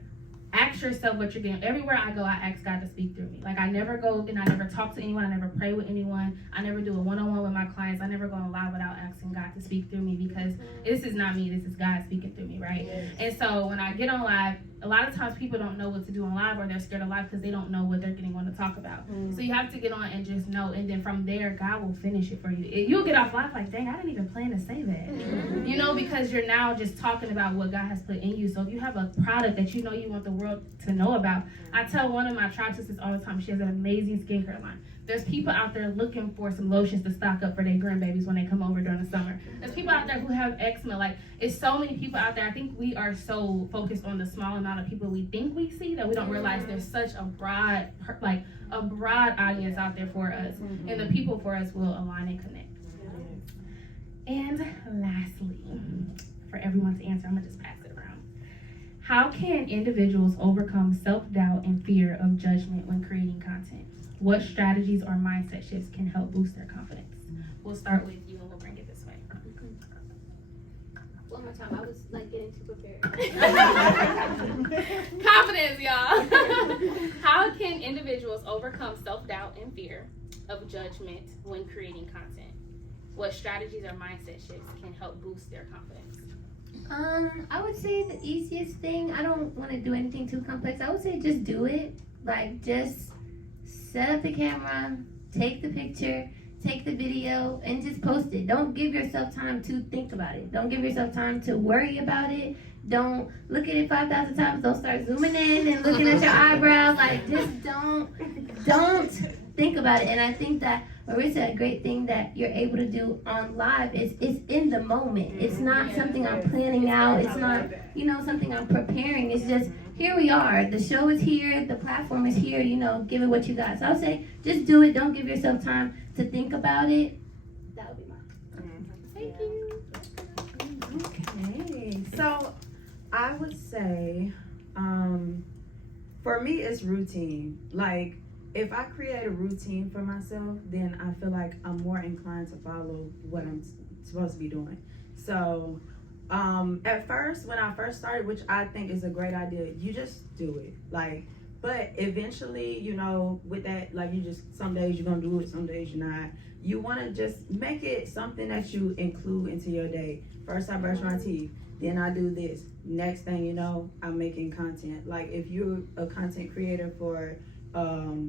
ask yourself what you're getting. Everywhere I go, I ask God to speak through me. Like, I never go and I never talk to anyone. I never pray with anyone. I never do a one-on-one with my clients. I never go on live without asking God to speak through me, because this is not me. This is God speaking through me, right? And so when I get on live, a lot of times people don't know what to do on live, or they're scared of live because they don't know what they're getting on to talk about. So you have to get on and just know, and then from there, God will finish it for you. You'll get off live like, dang, I didn't even plan to say that. You know, because you're now just talking about what God has put in you. So if you have a product that you know you want the world to know about, I tell one of my tribe sisters all the time, she has an amazing skincare line. There's people out there looking for some lotions to stock up for their grandbabies when they come over during the summer. There's people out there who have eczema. Like, it's so many people out there. I think we are so focused on the small amount of people we think we see that we don't realize there's such a broad audience out there for us. And the people for us will align and connect. And lastly, for everyone to answer, I'm gonna just pass it around. How can individuals overcome self-doubt and fear of judgment when creating content? What strategies or mindset shifts can help boost their confidence? We'll start with you and we'll bring it this way. One more time, I was like getting too prepared. Confidence, y'all. How can individuals overcome self-doubt and fear of judgment when creating content? What strategies or mindset shifts can help boost their confidence? I would say the easiest thing, I don't want to do anything too complex. I would say just do it. Like, just set up the camera, take the picture, take the video, and just post it. Don't give yourself time to think about it. Don't give yourself time to worry about it. Don't look at it 5,000 times. Don't start zooming in and looking at your eyebrows. Like, just don't think about it. And I think that Marissa, a great thing that you're able to do on live is it's in the moment. It's not something I'm planning out. It's not, something I'm preparing. It's just, here we are. The show is here. The platform is here. Give it what you got. So I would say, just do it. Don't give yourself time to think about it. That would be mine. Thank you. Okay. So I would say, for me, it's routine. Like, if I create a routine for myself, then I feel like I'm more inclined to follow what I'm supposed to be doing. So, at first, when I first started, which I think is a great idea, you just do it. Like, but eventually, with that, like, some days you're gonna do it, some days you're not. You wanna just make it something that you include into your day. First, I brush my teeth, then I do this. Next thing you know, I'm making content. Like, if you're a content creator for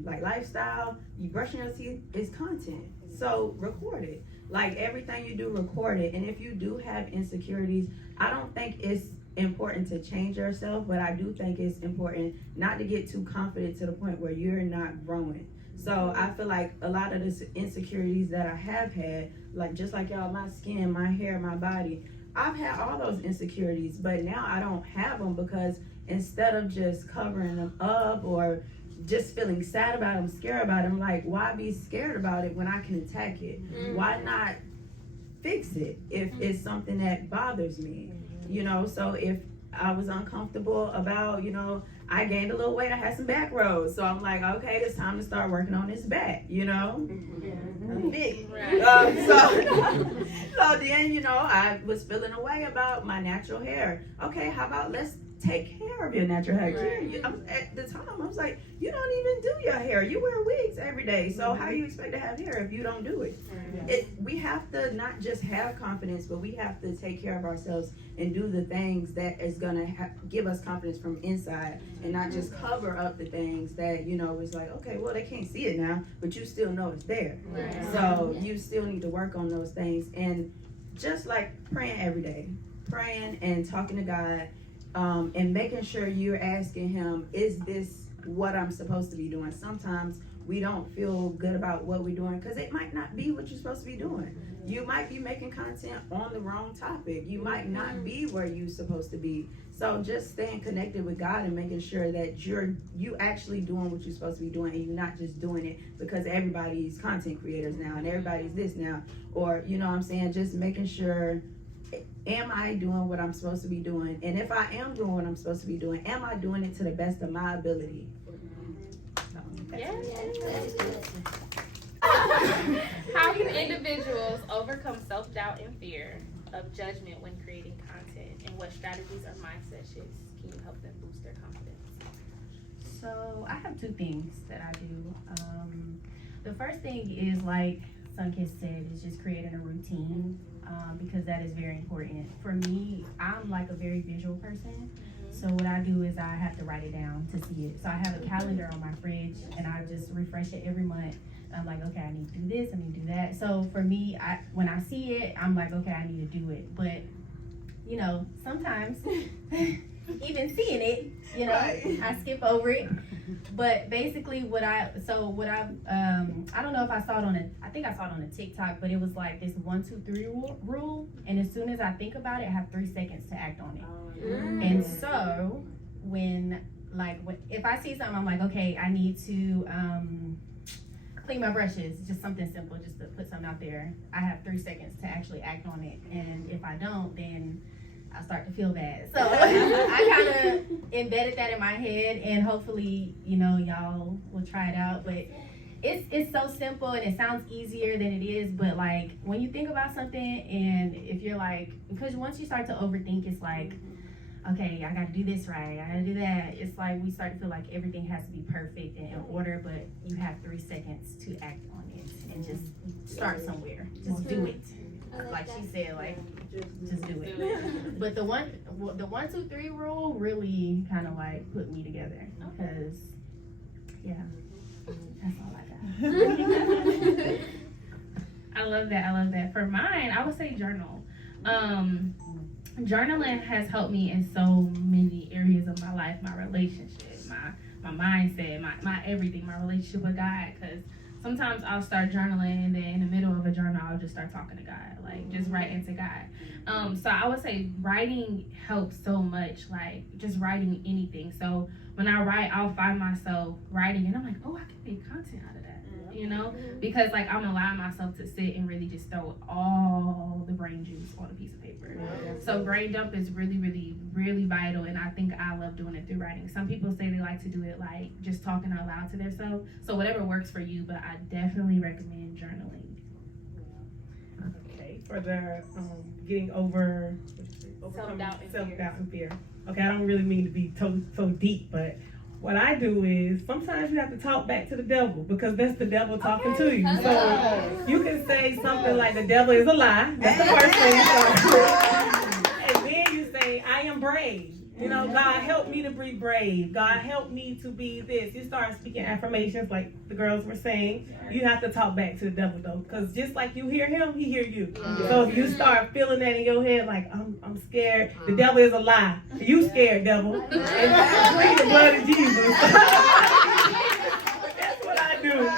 like lifestyle, you brushing your teeth is content. So record it. Like, everything you do, record it. And if you do have insecurities, I don't think it's important to change yourself, but I do think it's important not to get too confident to the point where you're not growing. So I feel like a lot of the insecurities that I have had, like just like y'all, my skin, my hair, my body, I've had all those insecurities, but now I don't have them, because instead of just covering them up or just feeling sad about them, scared about them, like, why be scared about it when I can attack it? Why not fix it if it's something that bothers me? So if I was uncomfortable about, I gained a little weight, I had some back rows, so I'm like, okay, it's time to start working on this back, I'm big. So then, I was feeling a way about my natural hair. Okay, how about let's take care of your natural hair. At the time, I was like, you don't even do your hair. You wear wigs every day. So how you expect to have hair if you don't do it? We have to not just have confidence, but we have to take care of ourselves and do the things that is going to give us confidence from inside, and not just cover up the things that, it's like, okay, well, they can't see it now, but you still know it's there. So you still need to work on those things. And just like praying every day, praying and talking to God, and making sure you're asking him, is this what I'm supposed to be doing? Sometimes we don't feel good about what we're doing because it might not be what you're supposed to be doing. You might be making content on the wrong topic. You might not be where you're supposed to be. So just staying connected with God and making sure that you actually doing what you're supposed to be doing, and you're not just doing it because everybody's content creators now and everybody's this now, or just making sure, am I doing what I'm supposed to be doing? And if I am doing what I'm supposed to be doing, am I doing it to the best of my ability? How can individuals overcome self-doubt and fear of judgment when creating content? And what strategies or mindset shifts can you help them boost their confidence? So I have two things that I do. The first thing is, like Sunkist said, is just creating a routine, because that is very important. For me, I'm like a very visual person. So what I do is I have to write it down to see it. So I have a calendar on my fridge and I just refresh it every month. I'm like, okay, I need to do this, I need to do that. So for me, when I see it, I'm like, okay, I need to do it. But, you know, sometimes even seeing it, you know, I skip over it. But basically I don't know if I saw it I think I saw it on a TikTok, but it was like this 1, 2, 3 rule. And as soon as I think about it, I have 3 seconds to act on it. And so if I see something, I'm like, okay, I need to clean my brushes, just something simple, just to put something out there. I have 3 seconds to actually act on it. And if I don't, then I start to feel bad. So I kind of embedded that in my head, and hopefully, you know, y'all will try it out. But it's so simple and it sounds easier than it is. But like when you think about something, and if you're like, because once you start to overthink, it's like, okay, I gotta do this right, I gotta do that. It's like we start to feel like everything has to be perfect and in order, but you have 3 seconds to act on it and just start somewhere. Just do it. Like she said, like just do it. But the 1, 2, 3 rule really kind of like put me together, because yeah, that's all I got. I love that. For mine, I would say journal. Journaling has helped me in so many areas of my life, my relationship, my mindset, my everything, my relationship with God. Because sometimes I'll start journaling, and then in the middle of a journal, I'll just start talking to God, like just write into God. So I would say writing helps so much, like just writing anything. So when I write, I'll find myself writing, and I'm like, oh, I can make content out of that, you know? Because like I'm allowing myself to sit and really just throw all the brain juice on a piece of paper. So brain dump is really, really, really vital, and I think I love doing it through writing. Some people say they like to do it like just talking out loud to themselves. So whatever works for you, but I definitely recommend journaling. Okay, for the getting over self-doubt and fear. Okay, I don't really mean to be so deep, but what I do is sometimes you have to talk back to the devil, because that's the devil talking to you. So you can say something like, the devil is a lie. That's the first thing you start. And then you say, I am brave. You know, God help me to be brave. God help me to be this. You start speaking affirmations like the girls were saying. You have to talk back to the devil though, because just like you hear him, he hear you. So if you start feeling that in your head, like I'm scared, the devil is a lie. You scared, devil. And plead the blood of Jesus. That's what I do.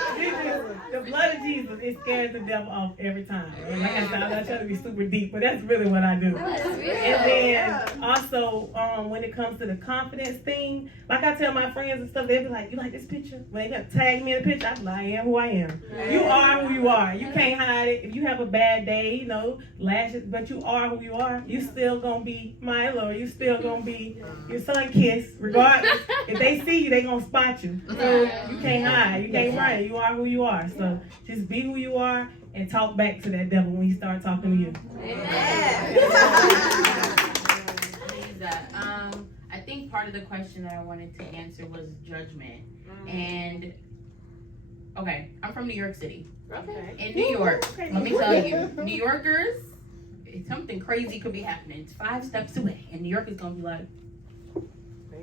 The blood of Jesus, it scares the devil off every time. Like I said, I'm not trying to be super deep, but that's really what I do. And then also, when it comes to the confidence thing, like I tell my friends and stuff, they'll be like, you like this picture? When they got to tag me in the picture, I'm like, I am who I am. You are who you are. You can't hide it. If you have a bad day, you know, lashes, but you are who you are. You still gonna be Milo. You still gonna be your Sunkist, regardless. If they see you, they gonna spot you. So you can't hide. You can't run. You are who you are. So just be who you are and talk back to that devil when he starts talking to you. I think part of the question that I wanted to answer was judgment. And okay, I'm from New York City. Okay. In New York, let me tell you, New Yorkers, something crazy could be happening. It's 5 steps away, and New York is gonna be like,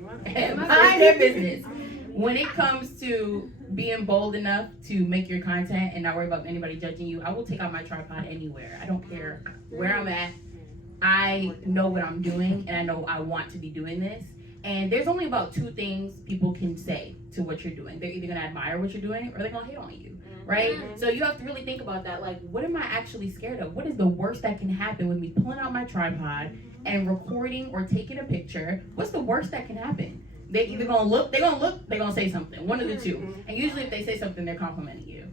mind their business. When it comes to being bold enough to make your content and not worry about anybody judging you, I will take out my tripod anywhere. I don't care where I'm at. I know what I'm doing, and I know I want to be doing this. And there's only about 2 things people can say to what you're doing. They're either gonna admire what you're doing, or they're gonna hate on you, right? So you have to really think about that. Like, what am I actually scared of? What is the worst that can happen with me pulling out my tripod and recording or taking a picture? What's the worst that can happen? They're either gonna look, they're gonna say something. One of the 2. And usually if they say something, they're complimenting you.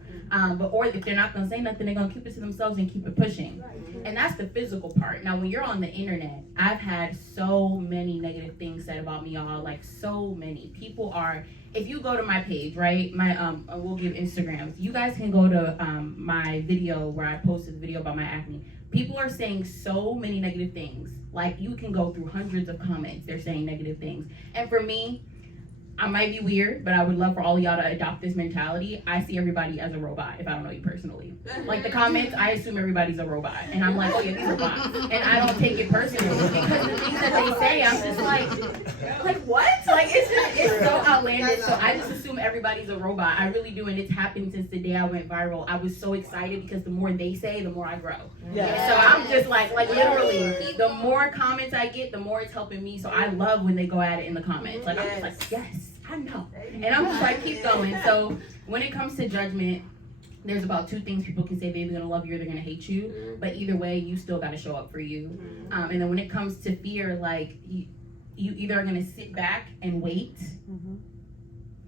Or if they're not gonna say nothing, they're gonna keep it to themselves and keep it pushing. And that's the physical part. Now, when you're on the internet, I've had so many negative things said about me, y'all. Like, so many. People are, if you go to my page, right? My we'll give Instagrams. You guys can go to my video where I posted the video about my acne. People are saying so many negative things. Like, you can go through hundreds of comments. They're saying negative things. And for me, I might be weird, but I would love for all of y'all to adopt this mentality. I see everybody as a robot if I don't know you personally. Like the comments, I assume everybody's a robot. And I'm like, oh yeah, these are bots. And I don't take it personally because the things that they say, I'm just like what? Like it's so outlandish. So I just assume everybody's a robot. I really do, and it's happened since the day I went viral. I was so excited because the more they say, the more I grow. Yeah. So I'm just like literally, the more comments I get, the more it's helping me. So I love when they go at it in the comments. Like I'm just like, yes, I know. And I'm just like, keep going. So when it comes to judgment, there's about two things people can say. They're either gonna love you or they're gonna hate you. But either way, you still gotta show up for you. And then when it comes to fear, like you either are gonna sit back and wait,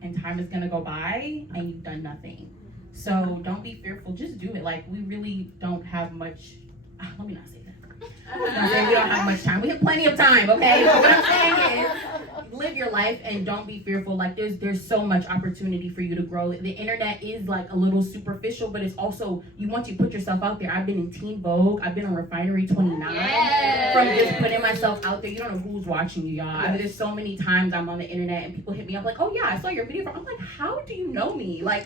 and time is gonna go by, and you've done nothing. So don't be fearful. Just do it. Like we really don't have much. Let me not say that. We don't have much time. We have plenty of time. Okay. But what I'm saying is, live your life and don't be fearful. Like there's so much opportunity for you to grow. The internet is like a little superficial, but it's also once you put yourself out there. I've been in Teen Vogue. I've been on Refinery 29 from just putting myself out there. You don't know who's watching you, y'all. I mean, there's so many times I'm on the internet and people hit me up like, oh yeah, I saw your video. I'm like, how do you know me? Like,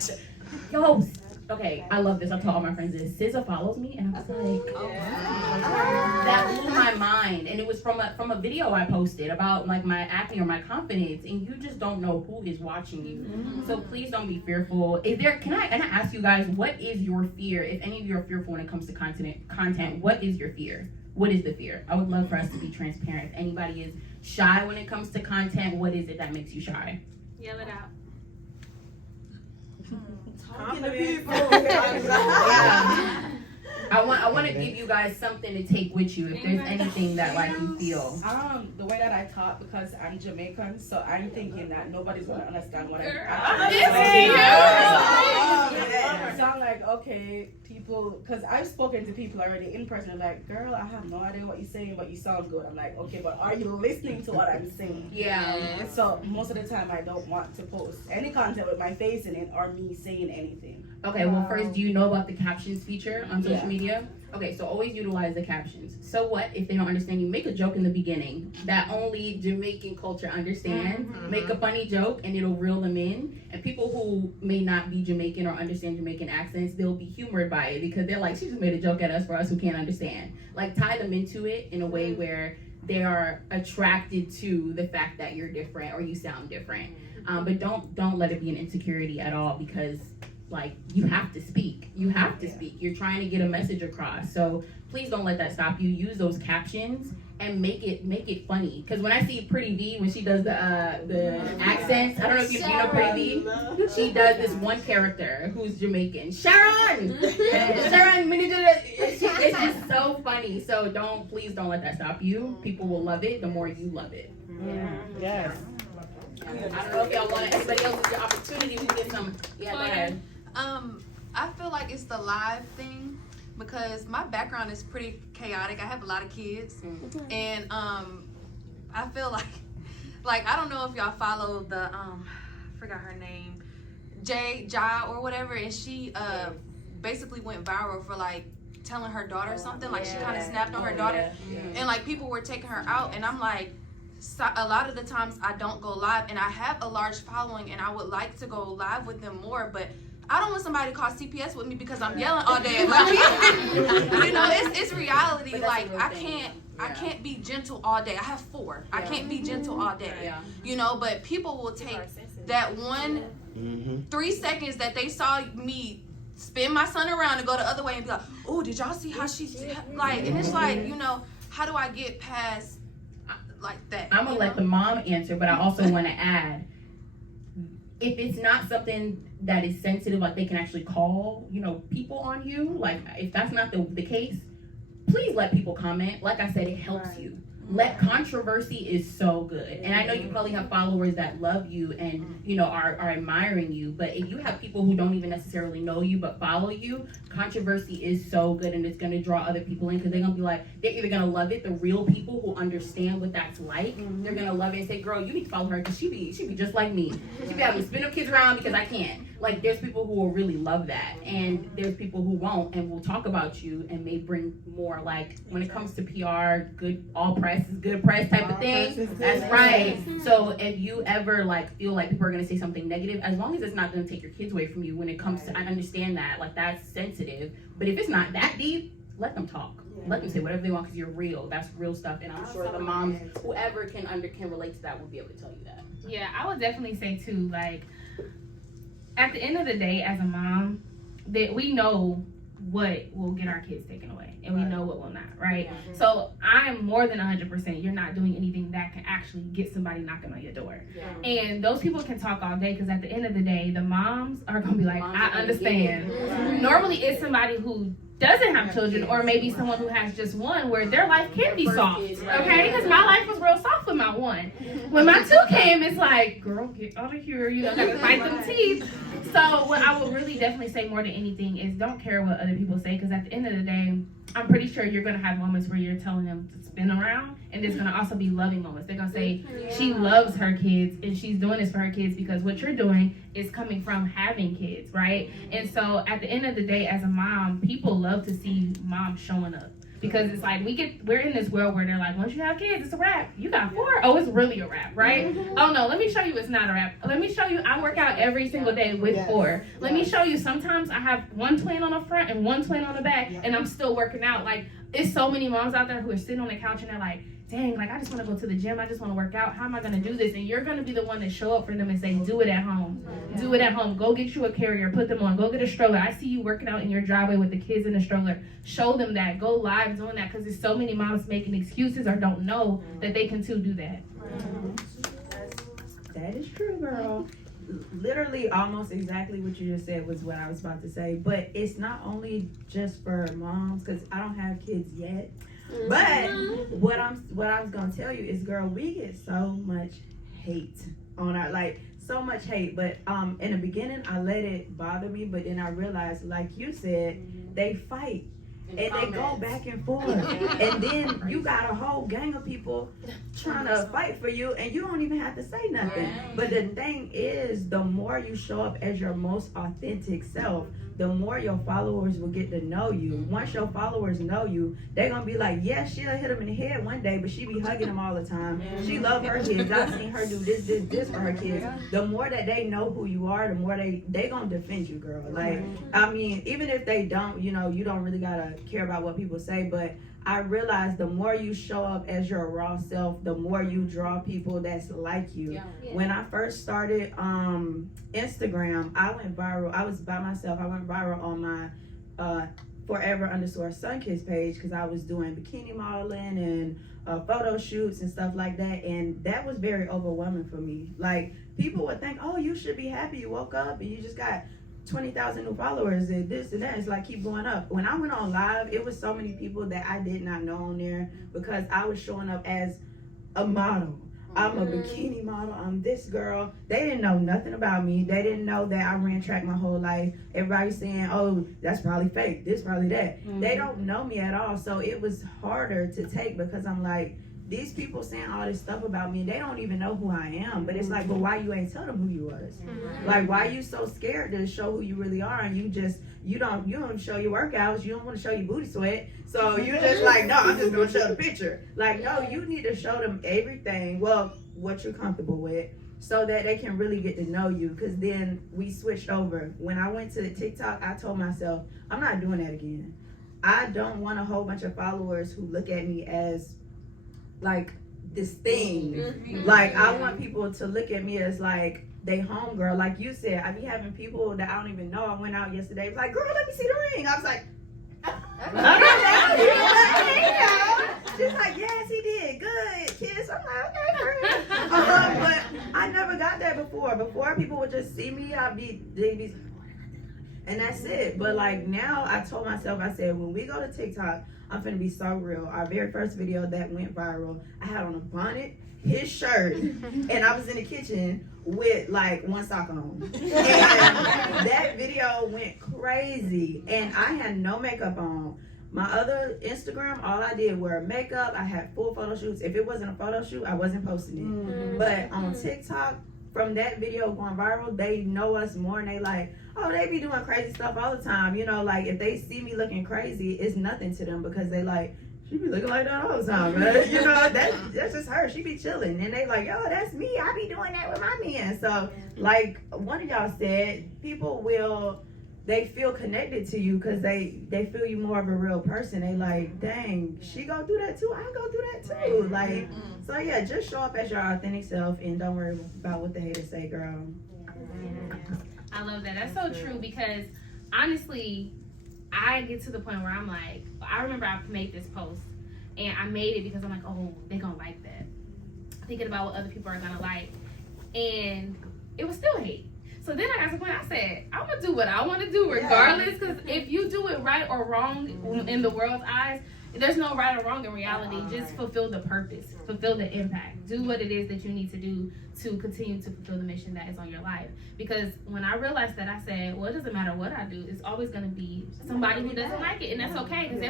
yo. Okay, I love this. I've told all my friends this. SZA follows me, and I was like, that blew my mind. And it was from a video I posted about like my acting or my confidence, and you just don't know who is watching you. So please don't be fearful. Can I ask you guys, what is your fear? If any of you are fearful when it comes to content, what is your fear? What is the fear? I would love for us to be transparent. If anybody is shy when it comes to content, what is it that makes you shy? Yell it out. Talking to people. I want to give you guys something to take with you if there's anything that like you feel. The way that I talk, because I'm Jamaican, so I'm thinking that nobody's gonna understand what I'm So I'm like, okay, people, because I've spoken to people already in person, like, girl, I have no idea what you're saying, but you sound good. I'm like, okay, but are you listening to what I'm saying? Yeah. So most of the time I don't want to post any content with my face in it or me saying anything. Okay, well first, do you know about the captions feature on social media? Okay, so always utilize the captions. So what if they don't understand you? Make a joke in the beginning that only Jamaican culture understands. Make a funny joke and it'll reel them in. And people who may not be Jamaican or understand Jamaican accents, they'll be humored by it because they're like, she just made a joke at us for us who can't understand. Like tie them into it in a way where they are attracted to the fact that you're different or you sound different. But don't let it be an insecurity at all because like you have to speak. You have to speak. You're trying to get a message across. So please don't let that stop you. Use those captions and make it funny. Because when I see Pretty V when she does the accents, I don't know if you know Pretty V. She does this one character who's Jamaican. Sharon, it's just so funny. So please don't let that stop you. People will love it the more you love it. Yes. I don't know if y'all want anybody else with the opportunity to get some. Yeah, go ahead. I feel like it's the live thing because my background is pretty chaotic. I have a lot of kids, and I feel like I don't know if y'all follow the I forgot her name, Jai or whatever, and she basically went viral for like telling her daughter something. Like she kind of snapped on her daughter, and like people were taking her out, and I'm like. So a lot of the times I don't go live, and I have a large following, and I would like to go live with them more, but I don't want somebody to call CPS with me because I'm yelling all day. Like, you know, it's reality. Like I can't be gentle all day. I have 4. I can't be gentle all day. You know, but people will take that 3 seconds that they saw me spin my son around and go the other way and be like, oh, did y'all see how she like? And it's like, you know, how do I get past like that? I'm gonna let the mom answer, but I also want to add, if it's not something that is sensitive, like they can actually call, you know, people on you, like if that's not the case, please let people comment. Like I said, it helps you. Controversy is so good. And I know you probably have followers that love you and, you know, are admiring you. But if you have people who don't even necessarily know you but follow you, controversy is so good and it's going to draw other people in because they're going to be like, they're either going to love it, the real people who understand what that's like, they're going to love it and say, girl, you need to follow her because she be just like me. She be having to spin up kids around because I can't. Like, there's people who will really love that, and there's people who won't and will talk about you and may bring more, like, when it comes to PR, good all press press is good press type of thing. That's right. So if you ever like feel like people are gonna say something negative, as long as it's not gonna take your kids away from you when it comes to, I understand that, like that's sensitive. But if it's not that deep, let them talk. Let them say whatever they want because you're real. That's real stuff, and I'm sure the moms, whoever can relate to that, will be able to tell you that. Yeah, I would definitely say too, like, at the end of the day, as a mom, that we know what will get our kids taken away, and we know what will not, right? Yeah. So I'm more than 100%. You're not doing anything that can actually get somebody knocking on your door. Yeah. And those people can talk all day because at the end of the day, the moms are gonna be like, I understand. Normally, it's somebody who doesn't have children, or maybe someone who has just one, where their life can be soft, okay? Because my life was real soft with my one. When my two came, it's like, girl, get out of here, you know, gotta fight them teeth. So what I would really definitely say more than anything is don't care what other people say, because at the end of the day, I'm pretty sure you're gonna have moments where you're telling them to spin around, and there's gonna also be loving moments. They're gonna say she loves her kids and she's doing this for her kids because what you're doing is coming from having kids, right? And so at the end of the day, as a mom, people love to see moms showing up. Because it's like we're in this world where they're like, once you have kids, it's a wrap. You got 4? Oh, it's really a wrap, right? Oh no, let me show you it's not a wrap. Let me show you I work out every single day with 4. Let me show you sometimes I have 1 twin on the front and 1 twin on the back, and I'm still working out. Like, it's so many moms out there who are sitting on the couch and they're like, dang, like I just want to go to the gym. I just want to work out. How am I going to do this? And you're going to be the one that show up for them and say, do it at home. Do it at home. Go get you a carrier. Put them on. Go get a stroller. I see you working out in your driveway with the kids in the stroller. Show them that. Go live doing that, because there's so many moms making excuses or don't know that they can too do that. That is true, girl. Literally almost exactly what you just said was what I was about to say. But it's not only just for moms, because I don't have kids yet. But what I was gonna tell you is, girl, we get so much hate on our, like, so much hate. But in the beginning, I let it bother me, but then I realized, like you said, they fight and they go back and forth, and then you got a whole gang of people trying to fight for you, and you don't even have to say nothing. But the thing is, the more you show up as your most authentic self, the more your followers will get to know you. Once your followers know you, they're gonna be like, yeah, she'll hit them in the head one day, but she be hugging them all the time. She love her kids. I've seen her do this for her kids. The more that they know who you are, the more they gonna defend you, girl. Like, I mean, even if they don't, you know, you don't really gotta care about what people say, but I realize the more you show up as your raw self, the more you draw people that's like you. When I first started Instagram, I went viral. I was by myself. I went viral on my forever_sunkiss page, because I was doing bikini modeling and photo shoots and stuff like that, and that was very overwhelming for me. Like, people would think, oh, you should be happy you woke up and you just got 20,000 new followers and this and that. It's like, keep going up. When I went on live, it was so many people that I did not know on there, because I was showing up as a model. I'm a bikini model. I'm this girl. They didn't know nothing about me. They didn't know that I ran track my whole life. Everybody's saying, oh, that's probably fake. This probably that. They don't know me at all. So it was harder to take, because I'm like, these people saying all this stuff about me, they don't even know who I am. But it's like, but why you ain't tell them who you was? Like, why you so scared to show who you really are, and you don't show your workouts, you don't want to show your booty sweat, so you just like, no, I'm just gonna show the picture. Like, no, you need to show them everything, well, what you're comfortable with, so that they can really get to know you. Because then we switched over. When I went to the TikTok, I told myself, I'm not doing that again. I don't want a whole bunch of followers who look at me as like this thing. Like, I want people to look at me as like they homegirl. Like you said, I be having people that I don't even know. I went out yesterday, it was like, girl, let me see the ring. I was like, she's like, yes, he did, good kiss. I'm like, okay, friend. But I never got that before. Before, people would just see me, they'd be, and that's it. But like, now I told myself, I said, when we go to TikTok, I'm finna be so real. Our very first video that went viral, I had on a bonnet, his shirt, and I was in the kitchen with like one sock on. And that video went crazy, and I had no makeup on. My other Instagram, all I did were makeup. I had full photo shoots. If it wasn't a photo shoot, I wasn't posting it. But on TikTok, from that video going viral, they know us more, and they like, oh, they be doing crazy stuff all the time. You know, like, if they see me looking crazy, it's nothing to them, because they like, She be looking like that all the time, man. You know, that's just her. She be chilling. And they like, yo, that's me. I be doing that with my man. So, like one of y'all said, people they feel connected to you because they feel you more of a real person. They like, dang, she go do that too. I go do that too. Like, so yeah, just show up as your authentic self and don't worry about what the haters say, girl. I love that. That's so true because honestly, I get to the point where I'm like, I remember I made this post and I made it because I'm like, oh, they gonna like that. Thinking about what other people are gonna like. And it was still hate. So then I got to the point I said, I'm gonna do what I want to do regardless, because if you do it right or wrong in the world's eyes, there's no right or wrong in reality. Just fulfill the purpose, fulfill the impact, do what it is that you need to do to continue to fulfill the mission that is on your life. Because when I realized that, I said, well, it doesn't matter what I do, it's always going to be somebody who doesn't like it, and that's okay, because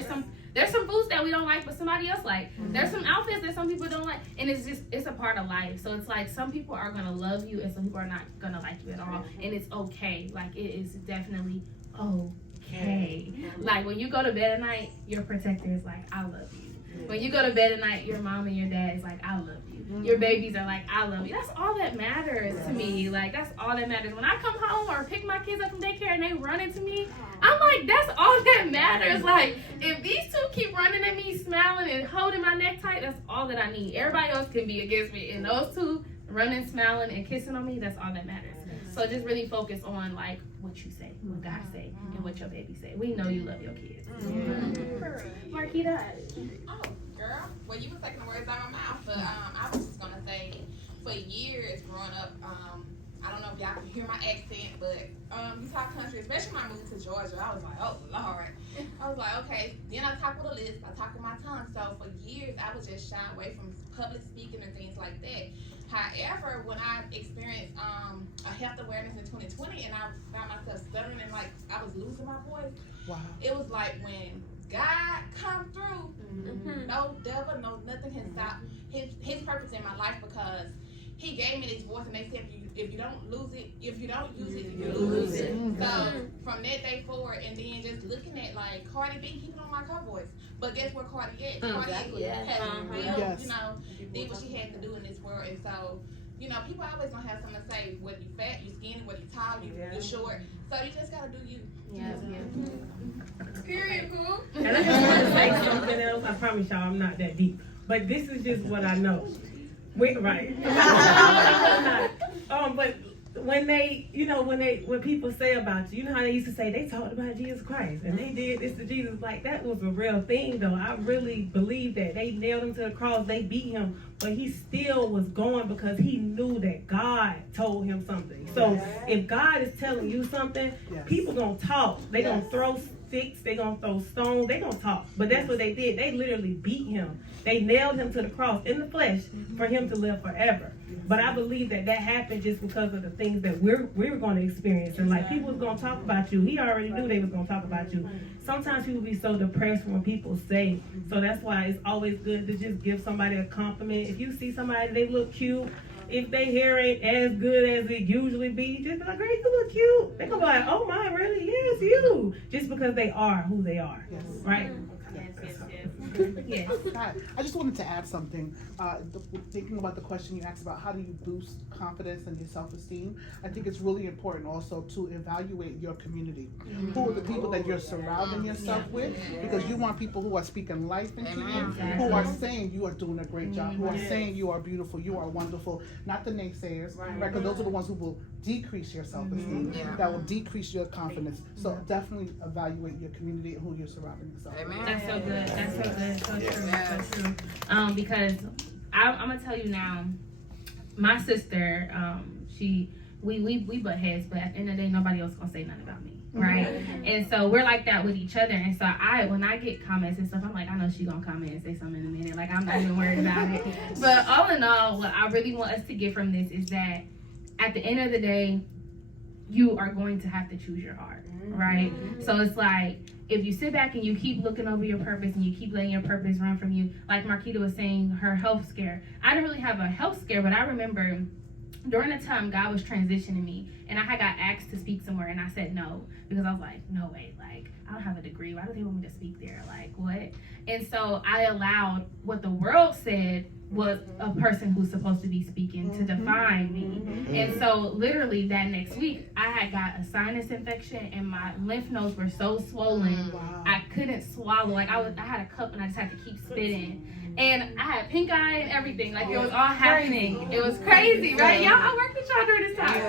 there's some foods that we don't like but somebody else like. There's some outfits that some people don't like, and it's a part of life. So it's like some people are going to love you and some people are not going to like you at all, and it's okay. Like, it is definitely okay. Like, when you go to bed at night, your protector is like, I love you. When you go to bed at night, your mom and your dad is like, I love you. Your babies are like, I love you. That's all that matters to me. Like, that's all that matters. When I come home or pick my kids up from daycare and they run into me, I'm like, that's all that matters. Like, if these two keep running at me, smiling and holding my neck tight, that's all that I need. Everybody else can be against me. And those two running, smiling, and kissing on me, that's all that matters. So just really focus on, like, what you say, what God say, and what your baby say. We know you love your kids. Marquita. Oh, girl. Well, you was taking the words out of my mouth, but I was just gonna say, for years growing up, I don't know if y'all can hear my accent, but you talk country, especially when I moved to Georgia. I was like, oh Lord. I was like, okay. Then I talk with a list. I talk with my tongue. So for years, I was just shying away from public speaking and things like that. However, when I experienced a health awareness in 2020, and I found myself stuttering and like I was losing my voice. Wow. It was like when God come through, no devil, no nothing can stop his purpose in my life, because he gave me this voice, and they said if you don't lose it, if you don't use it, you lose it. So from that day forward, and then just looking at like Cardi B, people don't like her voice, but guess where Cardi is? Cardi has real, you know, did what she had to do in this world, and so. You know, people always gonna have something to say, whether you fat, you skinny, whether you tall, you short. So you just gotta do you. Period, cool. And I just want to say something else. I promise y'all I'm not that deep. But this is just what I know. Right. But when when people say about you know how they used to say they talked about Jesus Christ and they did this to Jesus, like that was a real thing though. I really believe that they nailed him to the cross, they beat him, but he still was going because he knew that God told him something. So if God is telling you something, people gonna talk. They gonna throw sticks, they gonna throw stones, they gonna talk. But that's what they did. They literally beat him. They nailed him to the cross in the flesh for him to live forever. But I believe that happened just because of the things that we're going to experience. And like people was going to talk about you. He already knew they was going to talk about you. Sometimes people be so depressed when people say. So that's why it's always good to just give somebody a compliment. If you see somebody, they look cute. If they hair ain't as good as it usually be, just be like, girl, you look cute. They gonna be like, oh my, really? Yes, you. Just because they are who they are. Yes. Right? Yes. I just wanted to add something. Thinking about the question you asked about how do you boost confidence and your self-esteem, I think it's really important also to evaluate your community. Who are the people that you're surrounding yourself with? Because you want people who are speaking life into you, who are saying you are doing a great job, who are saying you are beautiful, you are wonderful, not the naysayers, right? Because those are the ones who will decrease your self-esteem, that will decrease your confidence. So definitely evaluate your community and who you're surrounding yourself with. That's so good. That's so good. So true. So true. Because I'm gonna tell you now, my sister, we butt heads, but at the end of the day, nobody else gonna say nothing about me, right? And so we're like that with each other. And so when I get comments and stuff, I'm like, I know she gonna comment and say something in a minute. Like I'm not even worried about it. But all in all, what I really want us to get from this is that at the end of the day, you are going to have to choose your heart, right? So it's like, if you sit back and you keep looking over your purpose and you keep letting your purpose run from you, like Marquita was saying, her health scare. I didn't really have a health scare, but I remember during the time God was transitioning me and I had got asked to speak somewhere and I I said no, because I was like, no way, like, I don't have a degree. Why do they want me to speak there? Like, what? And so I allowed what the world said was a person who's supposed to be speaking to define me. And so literally that next week, I had got a sinus infection and my lymph nodes were so swollen, I couldn't swallow. Like I had a cup and I just had to keep spitting. And I had pink eye and everything. Like it was all happening. It was crazy, right? Y'all, I worked with y'all during this time.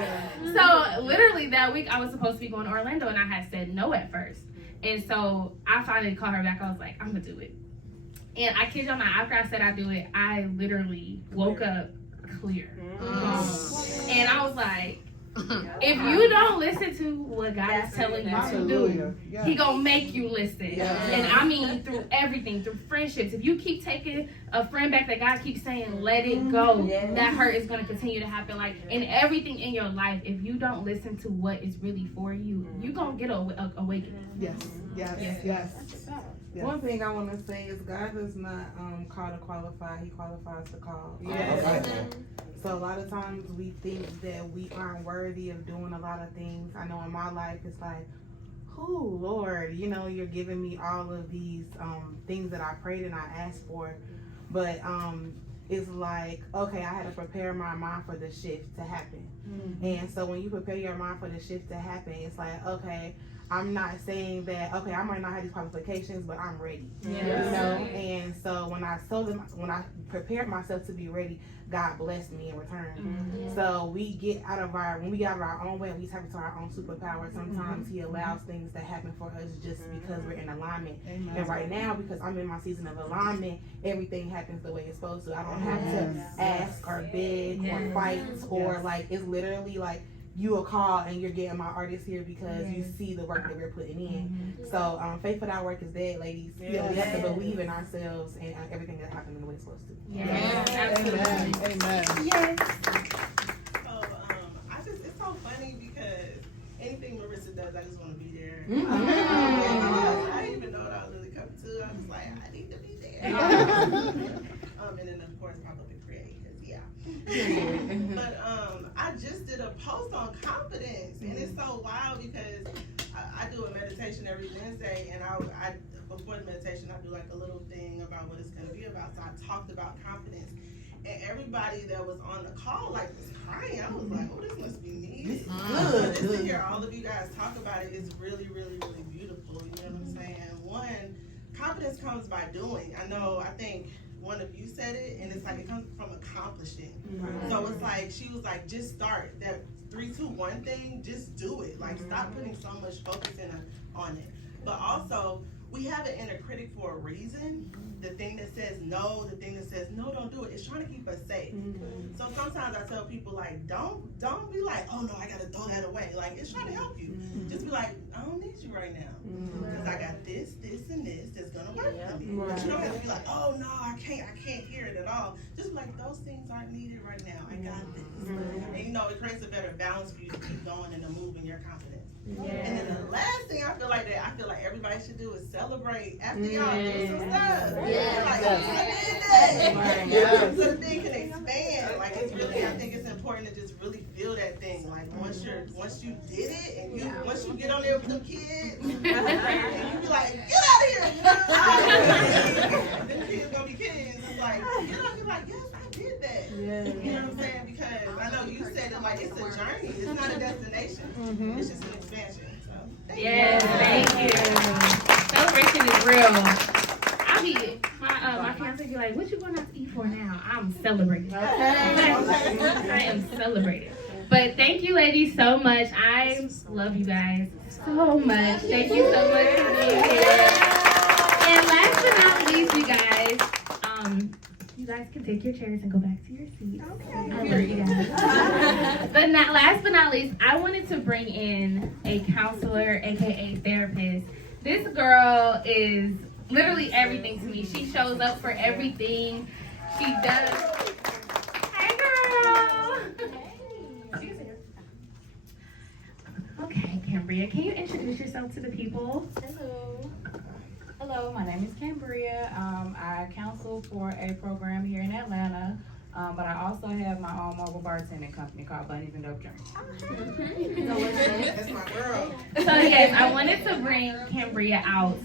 So literally that week I was supposed to be going to Orlando and I had said no at first. And so I finally called her back. I was like, I'm gonna do it. And I kid y'all not, after I said I do it, I literally woke up clear. And I was like, if you don't listen to what God is telling you to do, He gonna make you listen. And I mean through everything, through friendships. If you keep taking a friend back that God keeps saying, let it go, that hurt is gonna continue to happen. Like in everything in your life, if you don't listen to what is really for you, you gonna get awakened. Yes. One thing I want to say is God does not call to qualify, He qualifies to call. So a lot of times we think that we aren't worthy of doing a lot of things. I know in my life it's like, oh Lord, you know, you're giving me all of these things that I prayed and I asked for. But it's like, okay, I had to prepare my mind for the shift to happen. And so when you prepare your mind for the shift to happen, it's like, okay, I'm not saying that, okay, I might not have these qualifications, but I'm ready. You know? And so when I prepared myself to be ready, God blessed me in return. So when we get out of our own way, we tap into our own superpower. Sometimes He allows things to happen for us just because we're in alignment. And right now, because I'm in my season of alignment, everything happens the way it's supposed to. I don't have to ask or beg or fight or like, it's literally like, you will call and you're getting my artist here because you see the work that we're putting in. So faith without work is dead, ladies. We have to believe in ourselves and everything that happens in the way it's supposed to. Absolutely. Amen. Yes. So it's so funny because anything Marissa does, I just want to be there. I didn't even know what I was really coming to. I was like, I need to be there. And then of course pop up and create because but I just did a post on confidence and it's so wild because I do a meditation every Wednesday and I before the meditation I do like a little thing about what it's going to be about. So I talked about confidence and everybody that was on the call like was crying. I was like, oh, this must be me. Just to hear all of you guys talk about it is really, really, really beautiful. You know what I'm saying? One, confidence comes by doing. I think one of you said it, and it's like it comes from accomplishing. So it's like she was like, just start that 3, 2, 1 thing. Just do it. Like stop putting so much focus on it. But also, we have an inner critic for a reason. The thing that says no, the thing that says no, don't do it. It's trying to keep us safe. So sometimes I tell people like, don't be like, oh no, I gotta throw that away. Like it's trying to help you. Just be like, I don't need you right now because I got this, and this that's gonna work for me. But you don't have to be like, oh no, I can't hear it at all. Just be like, those things aren't needed right now. I got this. And you know, it creates a better balance for you to keep going and to move in your confidence. And then the last thing I feel like everybody should do is celebrate after y'all do some stuff. Like, I did that. So the thing can expand. Like it's really, I think it's important to just really feel that thing. Like once you did it and once you get on there with them kids and you be like, get out of here, you know? Them kids gonna be kids. It's like, you know, you're like, yes, I did that. You know what I'm saying? Because I know you said it like it's a journey. It's not a destination. It's just an expansion. So Thank you. Celebration is real. My fiance be like, what you going out to eat for now? I'm celebrating. I am celebrating. But thank you ladies so much. I love you guys so much. Thank you so much for being here. And last but not least, you guys can take your chairs and go back to your seats. Okay. I love you guys. But last but not least, I wanted to bring in a counselor, aka therapist. This girl is literally everything to me. She shows up for everything. She does. Hey girl. Okay, Cambria, can you introduce yourself to the people? Hello, my name is Cambria. I counsel for a program here in Atlanta, but I also have my own mobile bartending company called Bunnies and Dope Drinks. That's my girl. So yes, I wanted to bring Cambria out.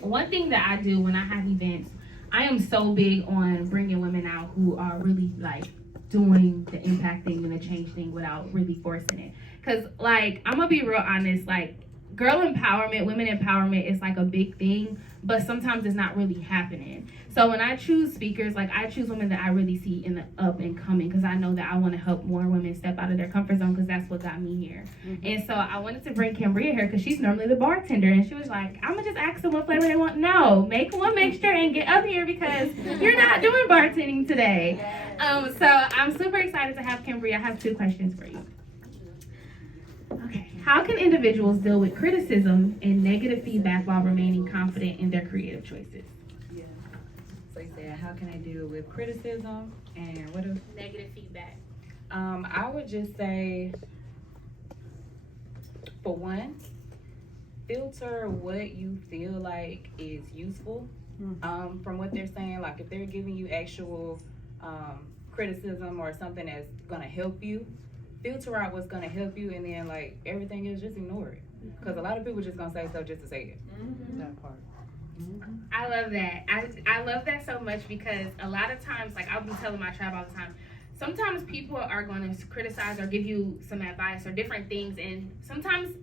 One thing that I do when I have events, I am so big on bringing women out who are really like doing the impact thing and the change thing without really forcing it. Cause like, I'm gonna be real honest, like girl empowerment, women empowerment is like a big thing, but sometimes it's not really happening. So when I choose speakers, like I choose women that I really see in the up and coming, because I know that I want to help more women step out of their comfort zone, because that's what got me here. And so I wanted to bring Cambria here because she's normally the bartender, and she was like, I'm gonna just ask them what flavor they want. No, make one mixture and get up here because you're not doing bartending today. So I'm super excited to have Cambria. I have 2 questions for you. Okay. How can individuals deal with criticism and negative feedback while remaining confident in their creative choices? So you said, how can I deal with criticism and what else? Negative feedback. I would just say, for one, filter what you feel like is useful from what they're saying. Like if they're giving you actual criticism or something that's gonna help you, filter out what's gonna help you, and then like everything else, just ignore it. Because a lot of people just gonna say stuff just to say it. That part. I love that. I love that so much, because a lot of times, like I'll be telling my tribe all the time, sometimes people are going to criticize or give you some advice or different things, and sometimes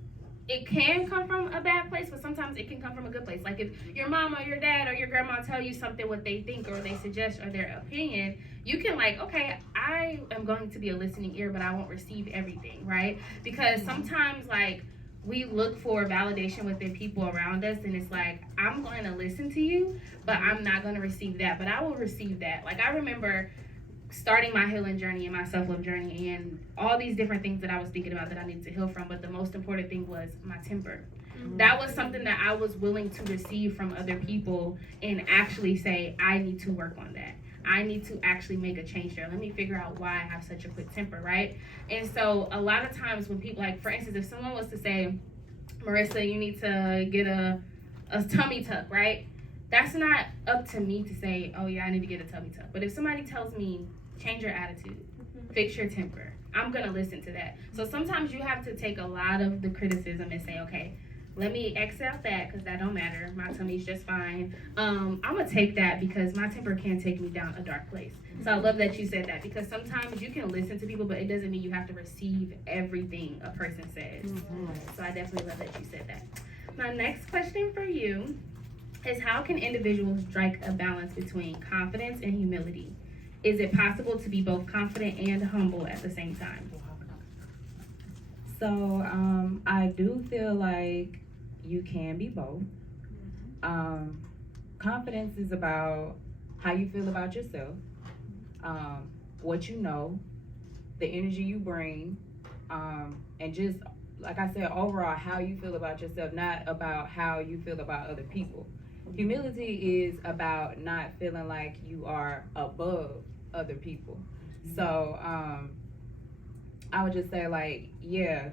it can come from a bad place, but sometimes it can come from a good place. Like if your mom or your dad or your grandma tell you something, what they think or they suggest or their opinion, you can like, okay, I am going to be a listening ear, but I won't receive everything, right? Because sometimes like we look for validation within people around us, and it's like, I'm going to listen to you, but I'm not going to receive that, but I will receive that. Like I remember starting my healing journey and my self-love journey and all these different things that I was thinking about that I needed to heal from, but the most important thing was my temper. That was something that I was willing to receive from other people and actually say, I need to work on that. I need to actually make a change there. Let me figure out why I have such a quick temper, right? And so a lot of times when people, like for instance, if someone was to say, Marissa, you need to get a tummy tuck, right? That's not up to me to say, oh yeah, I need to get a tummy tuck. But if somebody tells me, change your attitude, fix your temper, I'm gonna listen to that. So sometimes you have to take a lot of the criticism and say, okay, let me X out that because that don't matter. My tummy's just fine. I'm gonna take that because my temper can take me down a dark place. So I love that you said that, because sometimes you can listen to people, but it doesn't mean you have to receive everything a person says. So I definitely love that you said that. My next question for you is, how can individuals strike a balance between confidence and humility? Is it possible to be both confident and humble at the same time? So I do feel like you can be both. Confidence is about how you feel about yourself, what you know, the energy you bring, and just like I said, overall how you feel about yourself, not about how you feel about other people. Humility is about not feeling like you are above other people. So I would just say, like, yeah,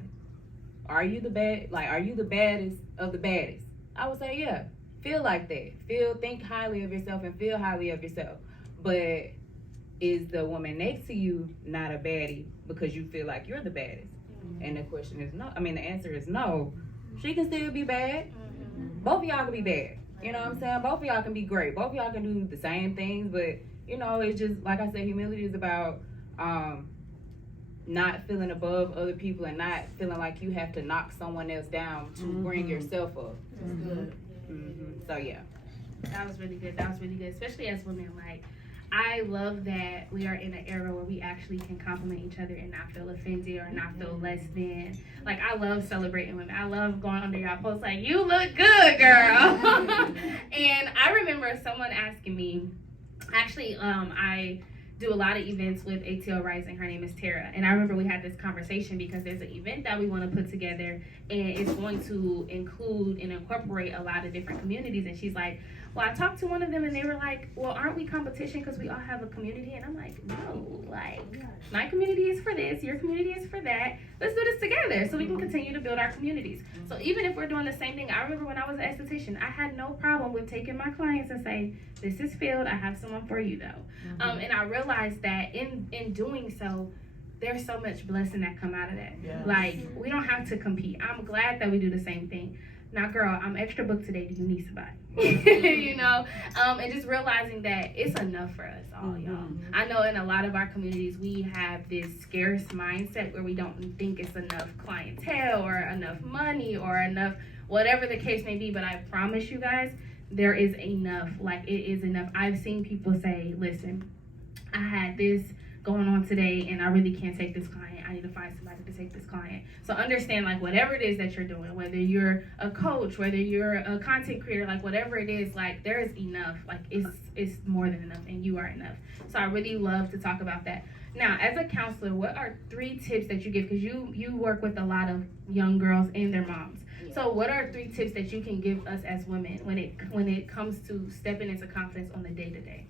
are you the baddest of the baddest? I would say, yeah, feel like that. Think highly of yourself and feel highly of yourself. But is the woman next to you not a baddie because you feel like you're the baddest? And the question is no. I mean, the answer is no. She can still be bad. Both of y'all can be bad. You know what I'm saying? Both of y'all can be great. Both of y'all can do the same things, but you know, it's just, like I said, humility is about not feeling above other people and not feeling like you have to knock someone else down to bring yourself up. That's good. So yeah. That was really good. That was really good, especially as women. Like, I love that we are in an era where we actually can compliment each other and not feel offended or not feel less than. Like, I love celebrating women. I love going under y'all posts like, you look good, girl. And I remember someone asking me, actually, I do a lot of events with ATL Rising. Her name is Tara. And I remember we had this conversation because there's an event that we want to put together, and it's going to include and incorporate a lot of different communities. And she's like, well, I talked to one of them and they were like, well, aren't we competition because we all have a community? And I'm like, no, like, my community is for this, your community is for that. Let's do this together so we can continue to build our communities. So even if we're doing the same thing, I remember when I was an esthetician, I had no problem with taking my clients and saying, this is filled, I have someone for you though. And I realized that in doing so, there's so much blessing that come out of that. Yes. Like, we don't have to compete. I'm glad that we do the same thing. Now, girl, I'm extra booked today. Do you need somebody? You know, and just realizing that it's enough for us all, y'all. I know in a lot of our communities, we have this scarce mindset where we don't think it's enough clientele or enough money or enough, whatever the case may be. But I promise you guys, there is enough. Like, it is enough. I've seen people say, listen, I had this going on today and I really can't take this client. I need to find somebody to take this client. So understand, like, whatever it is that you're doing, whether you're a coach, whether you're a content creator, like, whatever it is, like, there is enough. Like, it's more than enough, and you are enough. So I really love to talk about that. Now, as a counselor, what are 3 tips that you give? Because you work with a lot of young girls and their moms. So what are 3 tips that you can give us as women when it comes to stepping into confidence on the day-to-day?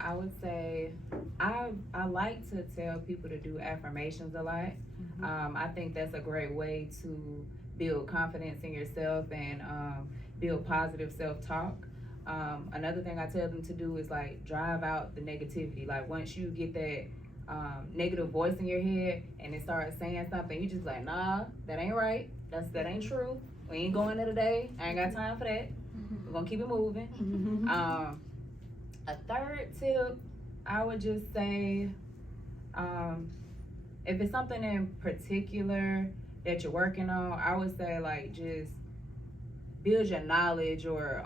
I would say I like to tell people to do affirmations a lot. I think that's a great way to build confidence in yourself and build positive self-talk. Another thing I tell them to do is, like, drive out the negativity. Like, once you get that negative voice in your head and it starts saying something, you just like, nah, that ain't right. That ain't true. We ain't going there today. I ain't got time for that. We're gonna keep it moving. A third tip, I would just say, if it's something in particular that you're working on, I would say, like, just build your knowledge or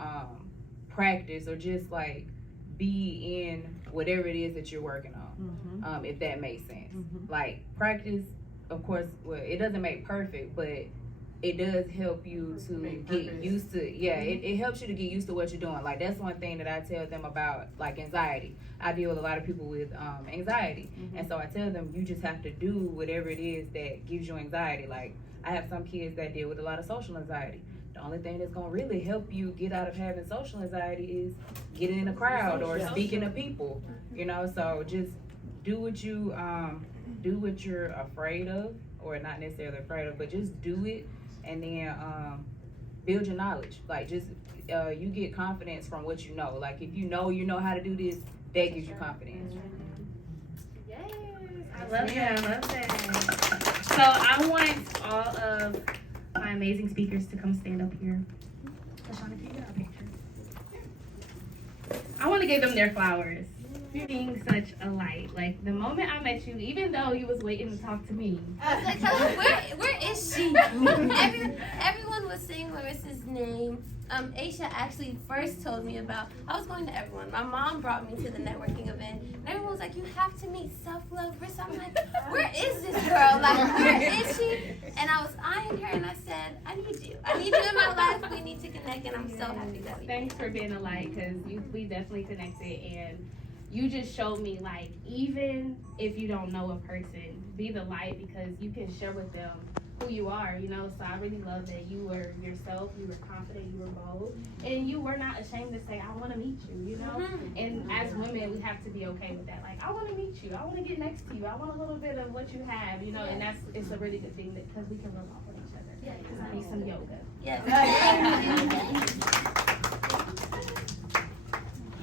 practice, or just, like, be in whatever it is that you're working on, if that makes sense. Like, practice, of course, well, it doesn't make perfect, but it does help you to get used to, it helps you to get used to what you're doing. Like, that's one thing that I tell them about, like, anxiety. I deal with a lot of people with anxiety. And so I tell them, you just have to do whatever it is that gives you anxiety. Like, I have some kids that deal with a lot of social anxiety. The only thing that's gonna really help you get out of having social anxiety is getting in a crowd or speaking to people, you know? So just do what you're afraid of, or not necessarily afraid of, but just do it. And then build your knowledge. Like, just you get confidence from what you know. Like, if you know how to do this, that gives you confidence. Yes, I love that. So I want all of my amazing speakers to come stand up here. LaShauna, can you get our picture? I want to give them their flowers. You're being such a light. Like, the moment I met you, even though you was waiting to talk to me. I was like, where is she? Everyone was saying Marissa's name. Aisha actually first told me about, I was going to everyone. My mom brought me to the networking event, and everyone was like, you have to meet Self-Love Marissa. I'm like, where is this girl? Like, where is she? And I was eyeing her, and I said, I need you. I need you in my life. We need to connect, and I'm so happy that we Thanks for being a light, because we definitely connected, and you just showed me, like, even if you don't know a person, be the light, because you can share with them who you are, you know. So I really love that you were yourself, you were confident, you were bold, and you were not ashamed to say, I want to meet you, you know. And as women, we have to be okay with that. Like, I want to meet you, I want to get next to you, I want a little bit of what you have, you know. And it's a really good thing, because we can rub off on each other. Because I need some yoga.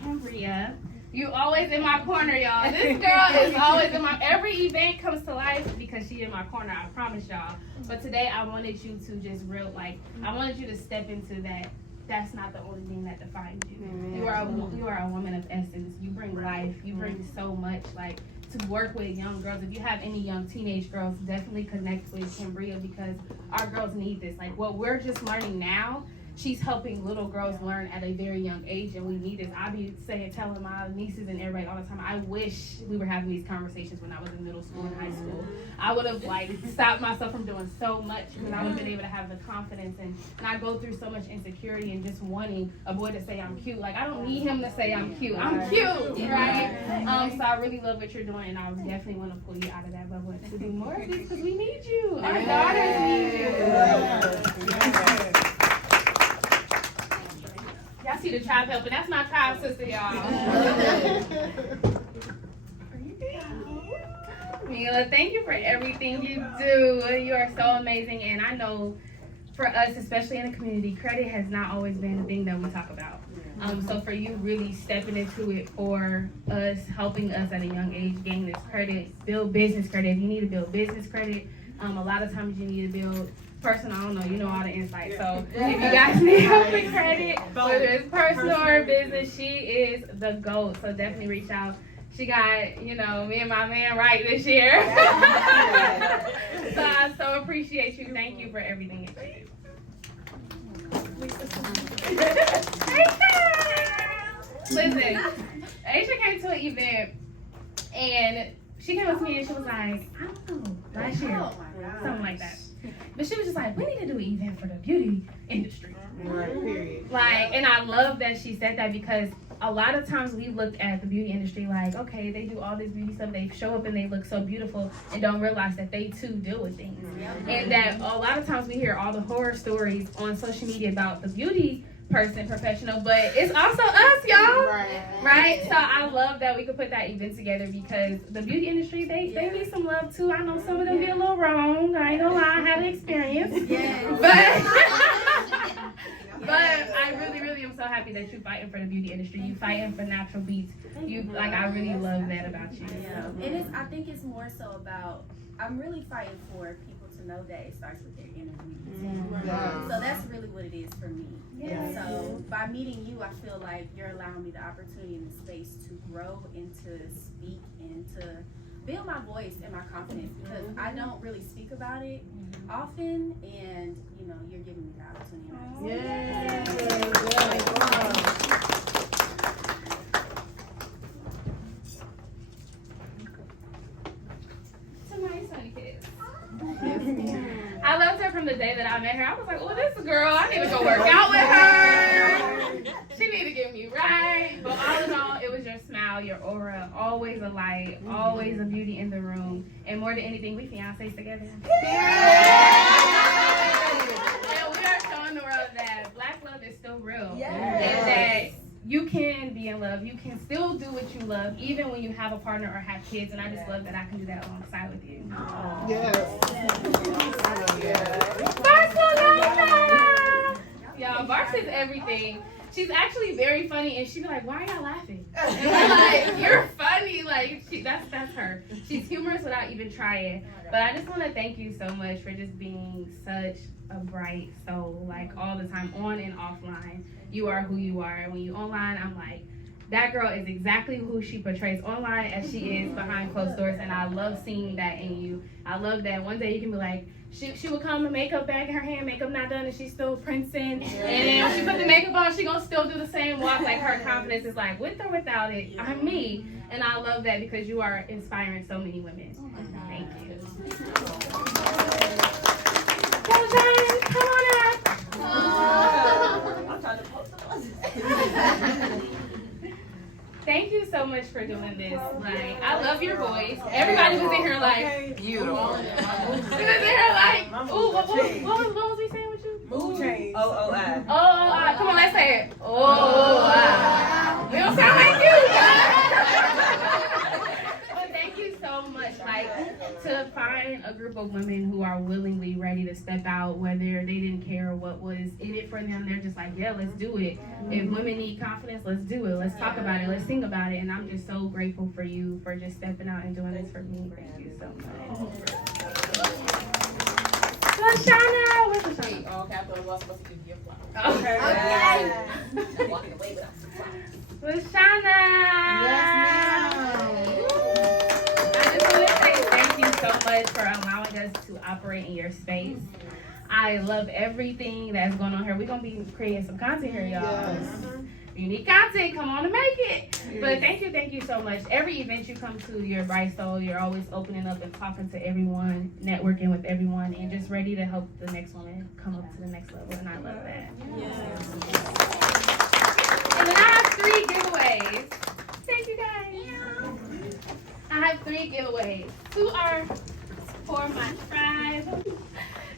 Cambria, you always in my corner, y'all. This girl is always in my, every event comes to life because she in my corner, I promise y'all. But today I wanted you to just I wanted you to step into that. That's not the only thing that defines you. You are a woman of essence. You bring life. You bring so much, like, to work with young girls. If you have any young teenage girls, definitely connect with Cambria, because our girls need this. Like, what we're just learning now, she's helping little girls learn at a very young age, and we need this. I be telling my nieces and everybody all the time, I wish we were having these conversations when I was in middle school and high school. I would have, like, stopped myself from doing so much, because I would have been able to have the confidence, and I go through so much insecurity and just wanting a boy to say I'm cute. Like, I don't need him to say I'm cute. I'm cute, right? So I really love what you're doing, and I definitely want to pull you out of that bubble to do more of this, because we need you. Our daughters need you. Y'all see the tribe helper. That's my tribe sister, y'all. Mila, thank you for everything you do. You are so amazing. And I know for us, especially in the community, credit has not always been the thing that we talk about. So for you really stepping into it for us, helping us at a young age gain this credit, build business credit. If you need to build business credit, a lot of times you need to build personal, I don't know, you know all the insight. So if you guys need help with credit, whether it's personal or business, she is the GOAT. So definitely reach out. She got, me and my man right this year. So I so appreciate you. Thank you for everything that you do. Listen, Aisha came to an event and she came up to me and she was like, I don't know, last year, something like that. But she was just like, we need to do an event for the beauty industry. Right, period. And I love that she said that because a lot of times we look at the beauty industry like, okay, they do all this beauty stuff, they show up and they look so beautiful and don't realize that they too deal with things. And that a lot of times we hear all the horror stories on social media about the beauty professional, but it's also us, y'all. Right? So I love that we could put that event together because the beauty industry, they need some love too. I know some of them get a little wrong. I ain't gonna lie, I had an experience. But I really, really am so happy that you're fighting for the beauty industry. You fighting for natural beats. I really love that about you. Yeah. And I think it's more so about, I'm really fighting for people to know that it starts with their inner beauty. So that's really what it is for me. And so by meeting you, I feel like you're allowing me the opportunity and the space to grow and to speak and to build my voice and my confidence because I don't really speak about it often, and you're giving me the opportunity. Somebody sunny kids. I loved her from the day that I met her. I was like, oh, this girl, I need to go work out with her. She need to get me right. But all in all, it was your smile, your aura, always a light, always a beauty in the room. And more than anything, we fiancés together. And we are showing the world that Black love is still real. And that you can be in love. You can still do what you love, even when you have a partner or have kids. And I just love that I can do that alongside with you. Barcelona! Y'all, Barca is everything. She's actually very funny, and she be like, why are y'all laughing? And we're like, you're funny. Like, that's her. She's humorous without even trying. But I just want to thank you so much for just being such a bright soul, like all the time, on and offline. You are who you are. And when you online, I'm like, that girl is exactly who she portrays online as she is behind closed doors. And I love seeing that in you. I love that one day you can be like, she would come with makeup bag in her hand, makeup not done, and she's still princing. And then when she put the makeup on, she gonna still do the same walk. Like, her confidence is like, with or without it, I'm me. And I love that because you are inspiring so many women. Thank you. Come on up. I'm trying to post Thank you so much for doing this. Like, I love your voice. Everybody was in here like, beautiful. She was in here like, ooh, what was we saying with you? Mood change. O-O-I. O-O-I. Come on, let's say it. O-O-I. We don't sound like you. But thank you so much. Like, to find a group of women who are willingly ready to step out, whether they didn't care what was in it for them, they're just like, yeah, let's do it. If women need confidence, let's do it. Let's talk about it. Let's sing about it. And I'm just so grateful for you for just stepping out and doing this for me. Thank you so much. Lashana, where's Lashana? All capital was supposed to give you a flower. Okay. Walking away without some flowers. Lashana. Yes, I just want to say thank you so much for allowing us to operate in your space. I love everything that's going on here. We're going to be creating some content here, y'all. Yes. You need content, come on and make it. Yes. But thank you so much. Every event you come to, you're a bright soul. You're always opening up and talking to everyone, networking with everyone, and just ready to help the next woman come up to the next level. And I love that. Yes. And then I have 3 giveaways. Thank you guys. I have 3 giveaways. 2 are for my tribe.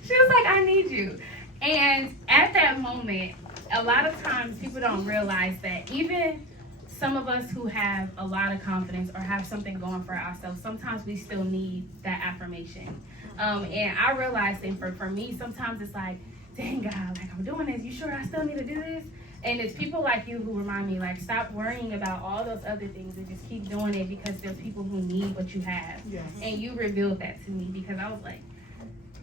She was like, I need you. And at that moment, a lot of times people don't realize that even some of us who have a lot of confidence or have something going for ourselves, sometimes we still need that affirmation. And I realized that for me, sometimes it's like, dang God, like I'm doing this. You sure I still need to do this? And it's people like you who remind me, like, stop worrying about all those other things and just keep doing it because there's people who need what you have. Yes. And you revealed that to me because I was like,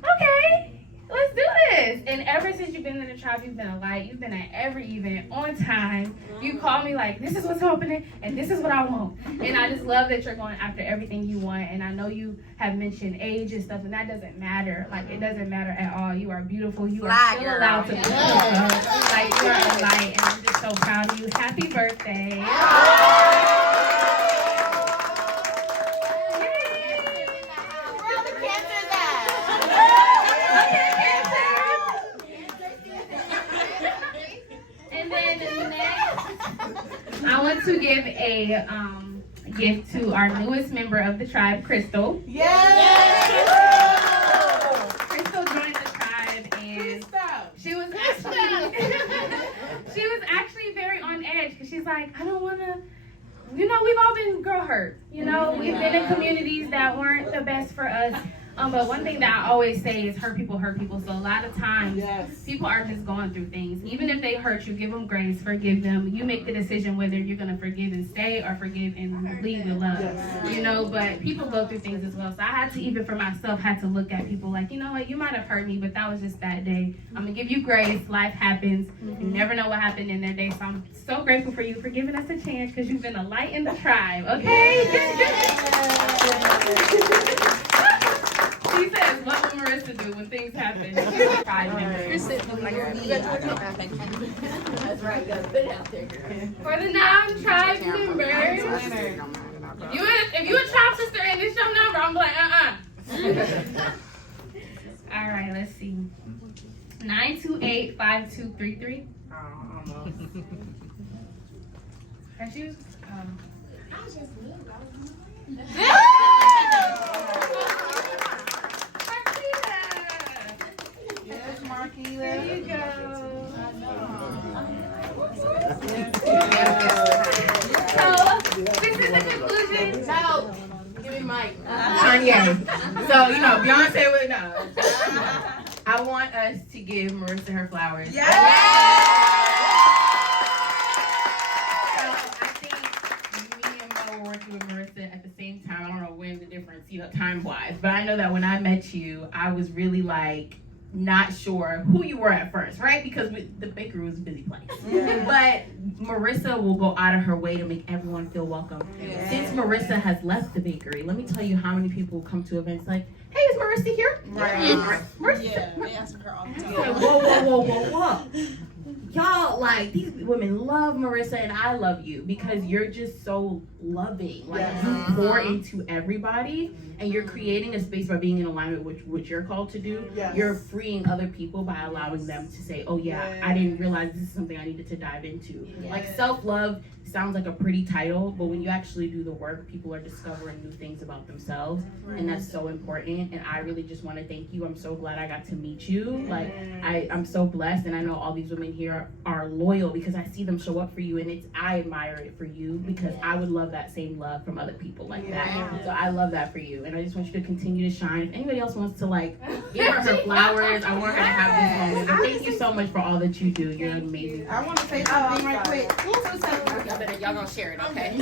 okay, let's do this. And ever since you've been in the tribe, you've been a light. You've been at every event on time. You call me like, this is what's happening and this is what I want. And I just love that you're going after everything you want. And I know you have mentioned age and stuff, and that doesn't matter. Like, it doesn't matter at all. You are beautiful. You are still allowed to be beautiful. Like, you are a light, and I'm just so proud of you. Happy birthday. And then next, I want to give a gift to our newest member of the tribe, Crystal. Crystal joined the tribe, and she was actually very on edge because she's like, I don't want to. You know, we've all been girl hurt. You know, we've been in communities that weren't the best for us. But one thing that I always say is hurt people hurt people. So a lot of times, people are just going through things. Even if they hurt you, give them grace, forgive them. You make the decision whether you're going to forgive and stay or forgive and leave with love. You know, but people go through things as well. So I had to, even for myself, had to look at people like, you know what, you might have hurt me, but that was just that day. I'm going to give you grace. Life happens. You never know what happened in their day. So I'm so grateful for you for giving us a chance because you've been a light in the tribe, okay? She says, what will Marissa do when things happen? You're sitting like that's right, you gotta put it out there, girl. For the non-tribe members, if you a tribe sister and this your number, I'm like, All right, let's see. 928-5233. Almost. Has you? I was just moved. Yes, Marquita. There you go. So, this is the conclusion. No, give me Mike. Kanye. So, you know, Beyonce would know. I want us to give Marissa her flowers. So I think me and Mo were working with Marissa at the same time. I don't know when the difference, you know, time-wise. But I know that when I met you, I was really like, not sure who you were at first, right? Because the bakery was a busy place. But Marissa will go out of her way to make everyone feel welcome. Since Marissa has left the bakery, let me tell you how many people come to events like, hey, is Marissa here? Marissa. Yeah, they ask her all the time. Like, whoa. Y'all, like, these women love Marissa and I love you because you're just so loving. Like, you pour into everybody and you're creating a space by being in alignment with what you're called to do. You're freeing other people by allowing them to say, oh yeah, I didn't realize this is something I needed to dive into. Like, self-love sounds like a pretty title, but when you actually do the work, people are discovering new things about themselves, and that's so important. And I really just want to thank you. I'm so glad I got to meet you. Like, I'm so blessed, and I know all these women here are loyal because I see them show up for you, and I admire it for you because I would love that same love from other people like that. So I love that for you, and I just want you to continue to shine. If anybody else wants to like give her flowers, I want her to have this moment. But thank you so much for all that you do. You're amazing. I want to say something right quick. Y'all gonna share it, okay?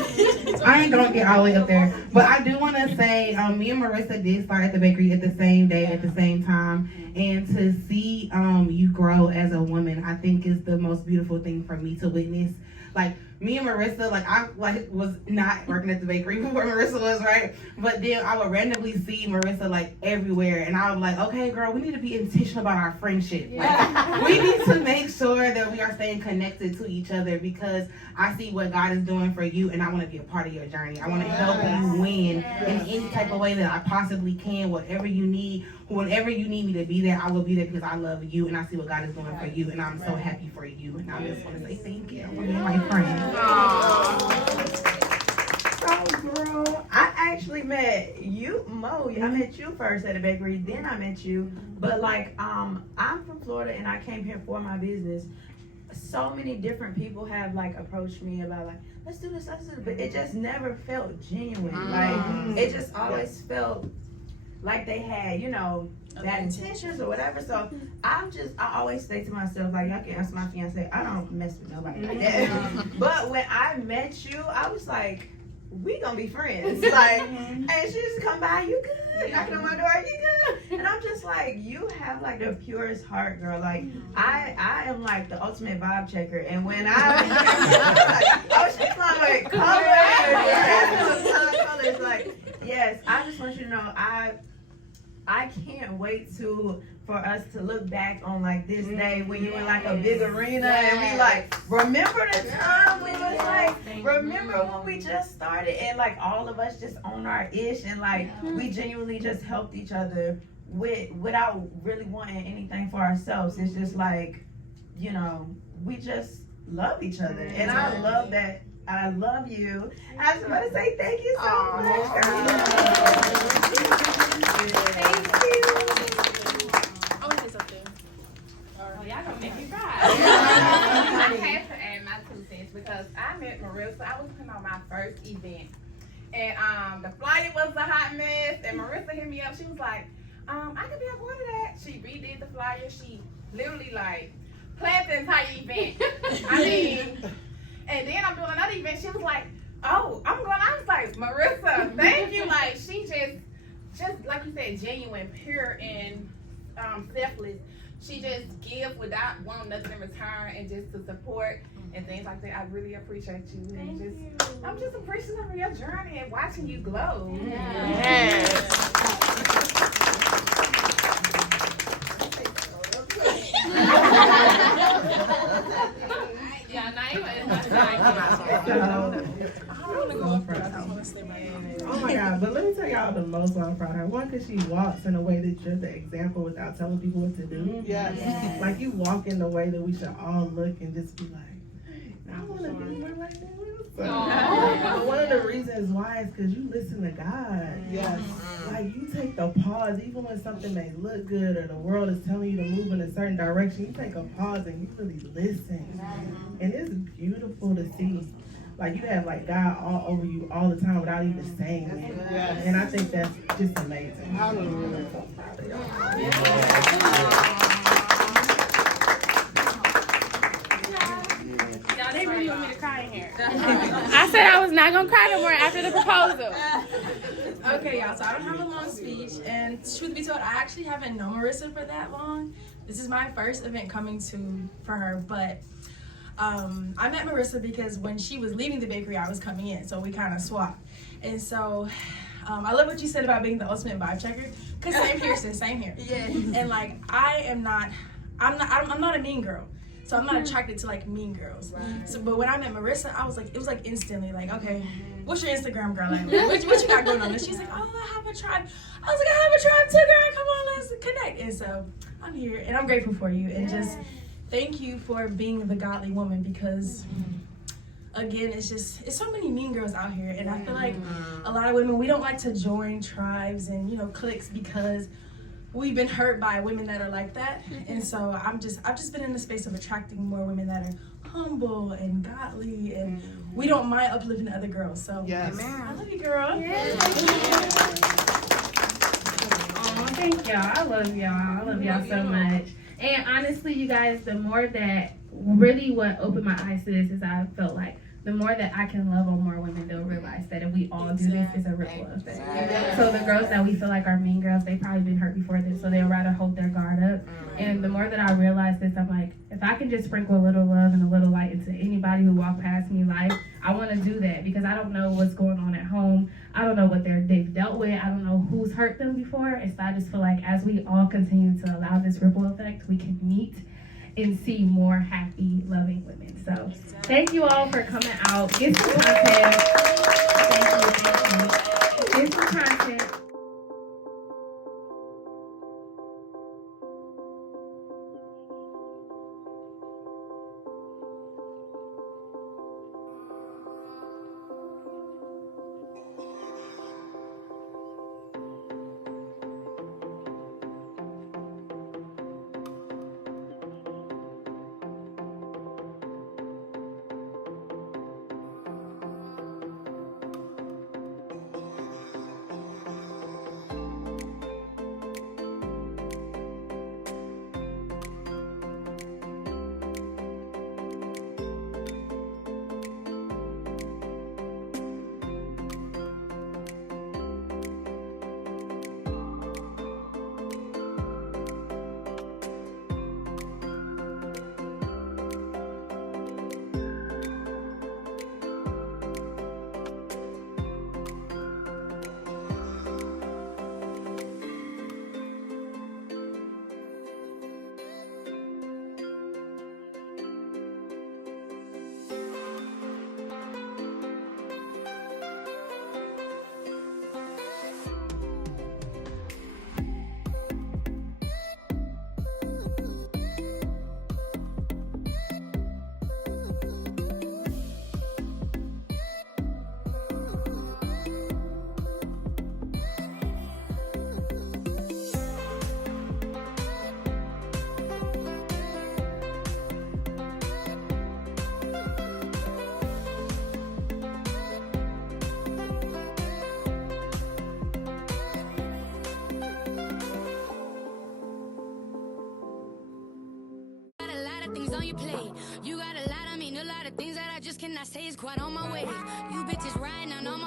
I ain't gonna get all the way up there, but I do want to say, me and Marissa did start at the bakery at the same day, at the same time, and to see you grow as a woman, I think is the most beautiful thing for me to witness. Like, me and Marissa, like, I was not working at the bakery before Marissa was, right? But then I would randomly see Marissa like everywhere, and I was like, okay, girl, we need to be intentional about our friendship. Like, we need to make sure that we are staying connected to each other because I see what God is doing for you, and I want to be a part of your journey. I want to help you win in any type of way that I possibly can. Whatever you need, whenever you need me to be there, I will be there because I love you and I see what God is doing for you, and I'm so happy for you. And I just want to say thank you. I want to be my friend. So, girl, I actually met you, Mo. I met you first at the bakery, then I met you. But like, I'm from Florida and I came here for my business. So many different people have like approached me about like, let's do this, but it just never felt genuine. Like, it just always felt like they had, you know, bad intentions or whatever. So I always say to myself, like, y'all can ask my fiance, I don't mess with nobody like that. But when I met you, I was like, we gonna be friends. Like, and she just come by, you good? Knocking on my door, you good? And I'm just like, you have like the purest heart, girl. Like, I am like the ultimate vibe checker. And when I oh, she's like colors, like, yes, I just want you to know, I can't wait for us to look back on like this day when you in like a big arena and we like, remember the time we was like, remember when we just started and like all of us just on our ish and like we genuinely just helped each other without really wanting anything for ourselves. It's just like, you know, we just love each other and I love that. I love you. I just want to say thank you so much. Thank you. I want to say something. Oh, y'all gonna make me cry. I had to add my 2 cents because I met Marissa. I was putting on my first event. And the flyer was a hot mess. And Marissa hit me up. She was like, I could be a part of that. She redid the flyer. She literally like planned the entire event. I mean, and then I'm doing another event. She was like, oh, I'm going. I was like, Marissa, thank you. Like, she just like you said, genuine, pure, and selfless. She just give without wanting nothing in return and just to support and things like that. I really appreciate you. Thank you. I'm just appreciative of your journey and watching you glow. Yes. Yeah, Naima is my time. Oh my God, but let me tell y'all the most I'm proud of her. One, because she walks in a way that you're the example without telling people what to do. Yes. Like you walk in the way that we should all look and just be like, I want to be more like that. But one of the reasons why is because you listen to God. Yes. Like you take the pause, even when something may look good or the world is telling you to move in a certain direction, you take a pause and you really listen. And it's beautiful to see. Like you have like God all over you all the time without even saying it. Yes. And I think that's just amazing. Hallelujah. Y'all, they really want me to cry in here. I said I was not gonna cry no more after the proposal. Okay, y'all, so I don't have a long speech, and truth be told, I actually haven't known Marissa for that long. This is my first event coming for her, but I met Marissa because when she was leaving the bakery, I was coming in, so we kind of swapped. And so I love what you said about being the ultimate vibe checker, because same here, sis, same here. Yeah. And like, I'm not a mean girl. So I'm not attracted to like mean girls. Right. So, but when I met Marissa, I was like, it was like instantly like, okay, what's your Instagram, girl? Like, what you got going on? And she's like, oh, I have a tribe. I was like, I have a tribe too, girl. Come on, let's connect. And so I'm here, and I'm grateful for you, and just thank you for being the godly woman, because again, it's so many mean girls out here, and I feel like a lot of women, we don't like to join tribes and cliques because we've been hurt by women that are like that. And so I've just been in the space of attracting more women that are humble and godly, and we don't mind uplifting other girls. So yes. I love you, girl. Oh, thank y'all. I love y'all. I love y'all so much. And honestly, you guys, the more that really what opened my eyes to this is I felt like the more that I can love on more women, they'll realize that if we all do this, it's a ripple effect. So the girls that we feel like are mean girls, they've probably been hurt before this, so they'll rather hold their guard up. And the more that I realize this, I'm like, if I can just sprinkle a little love and a little light into anybody who walk past me life, I want to do that, because I don't know what's going on at home. I don't know what they've dealt with. I don't know who's hurt them before. And so I just feel like as we all continue to allow this ripple effect, we can meet and see more happy, loving women. So thank you all for coming out. Get some content. Thank you. Get some content. lot of things on your plate. You got a lot, I mean a lot of things that I just cannot say is quite on my way. You bitches riding on all my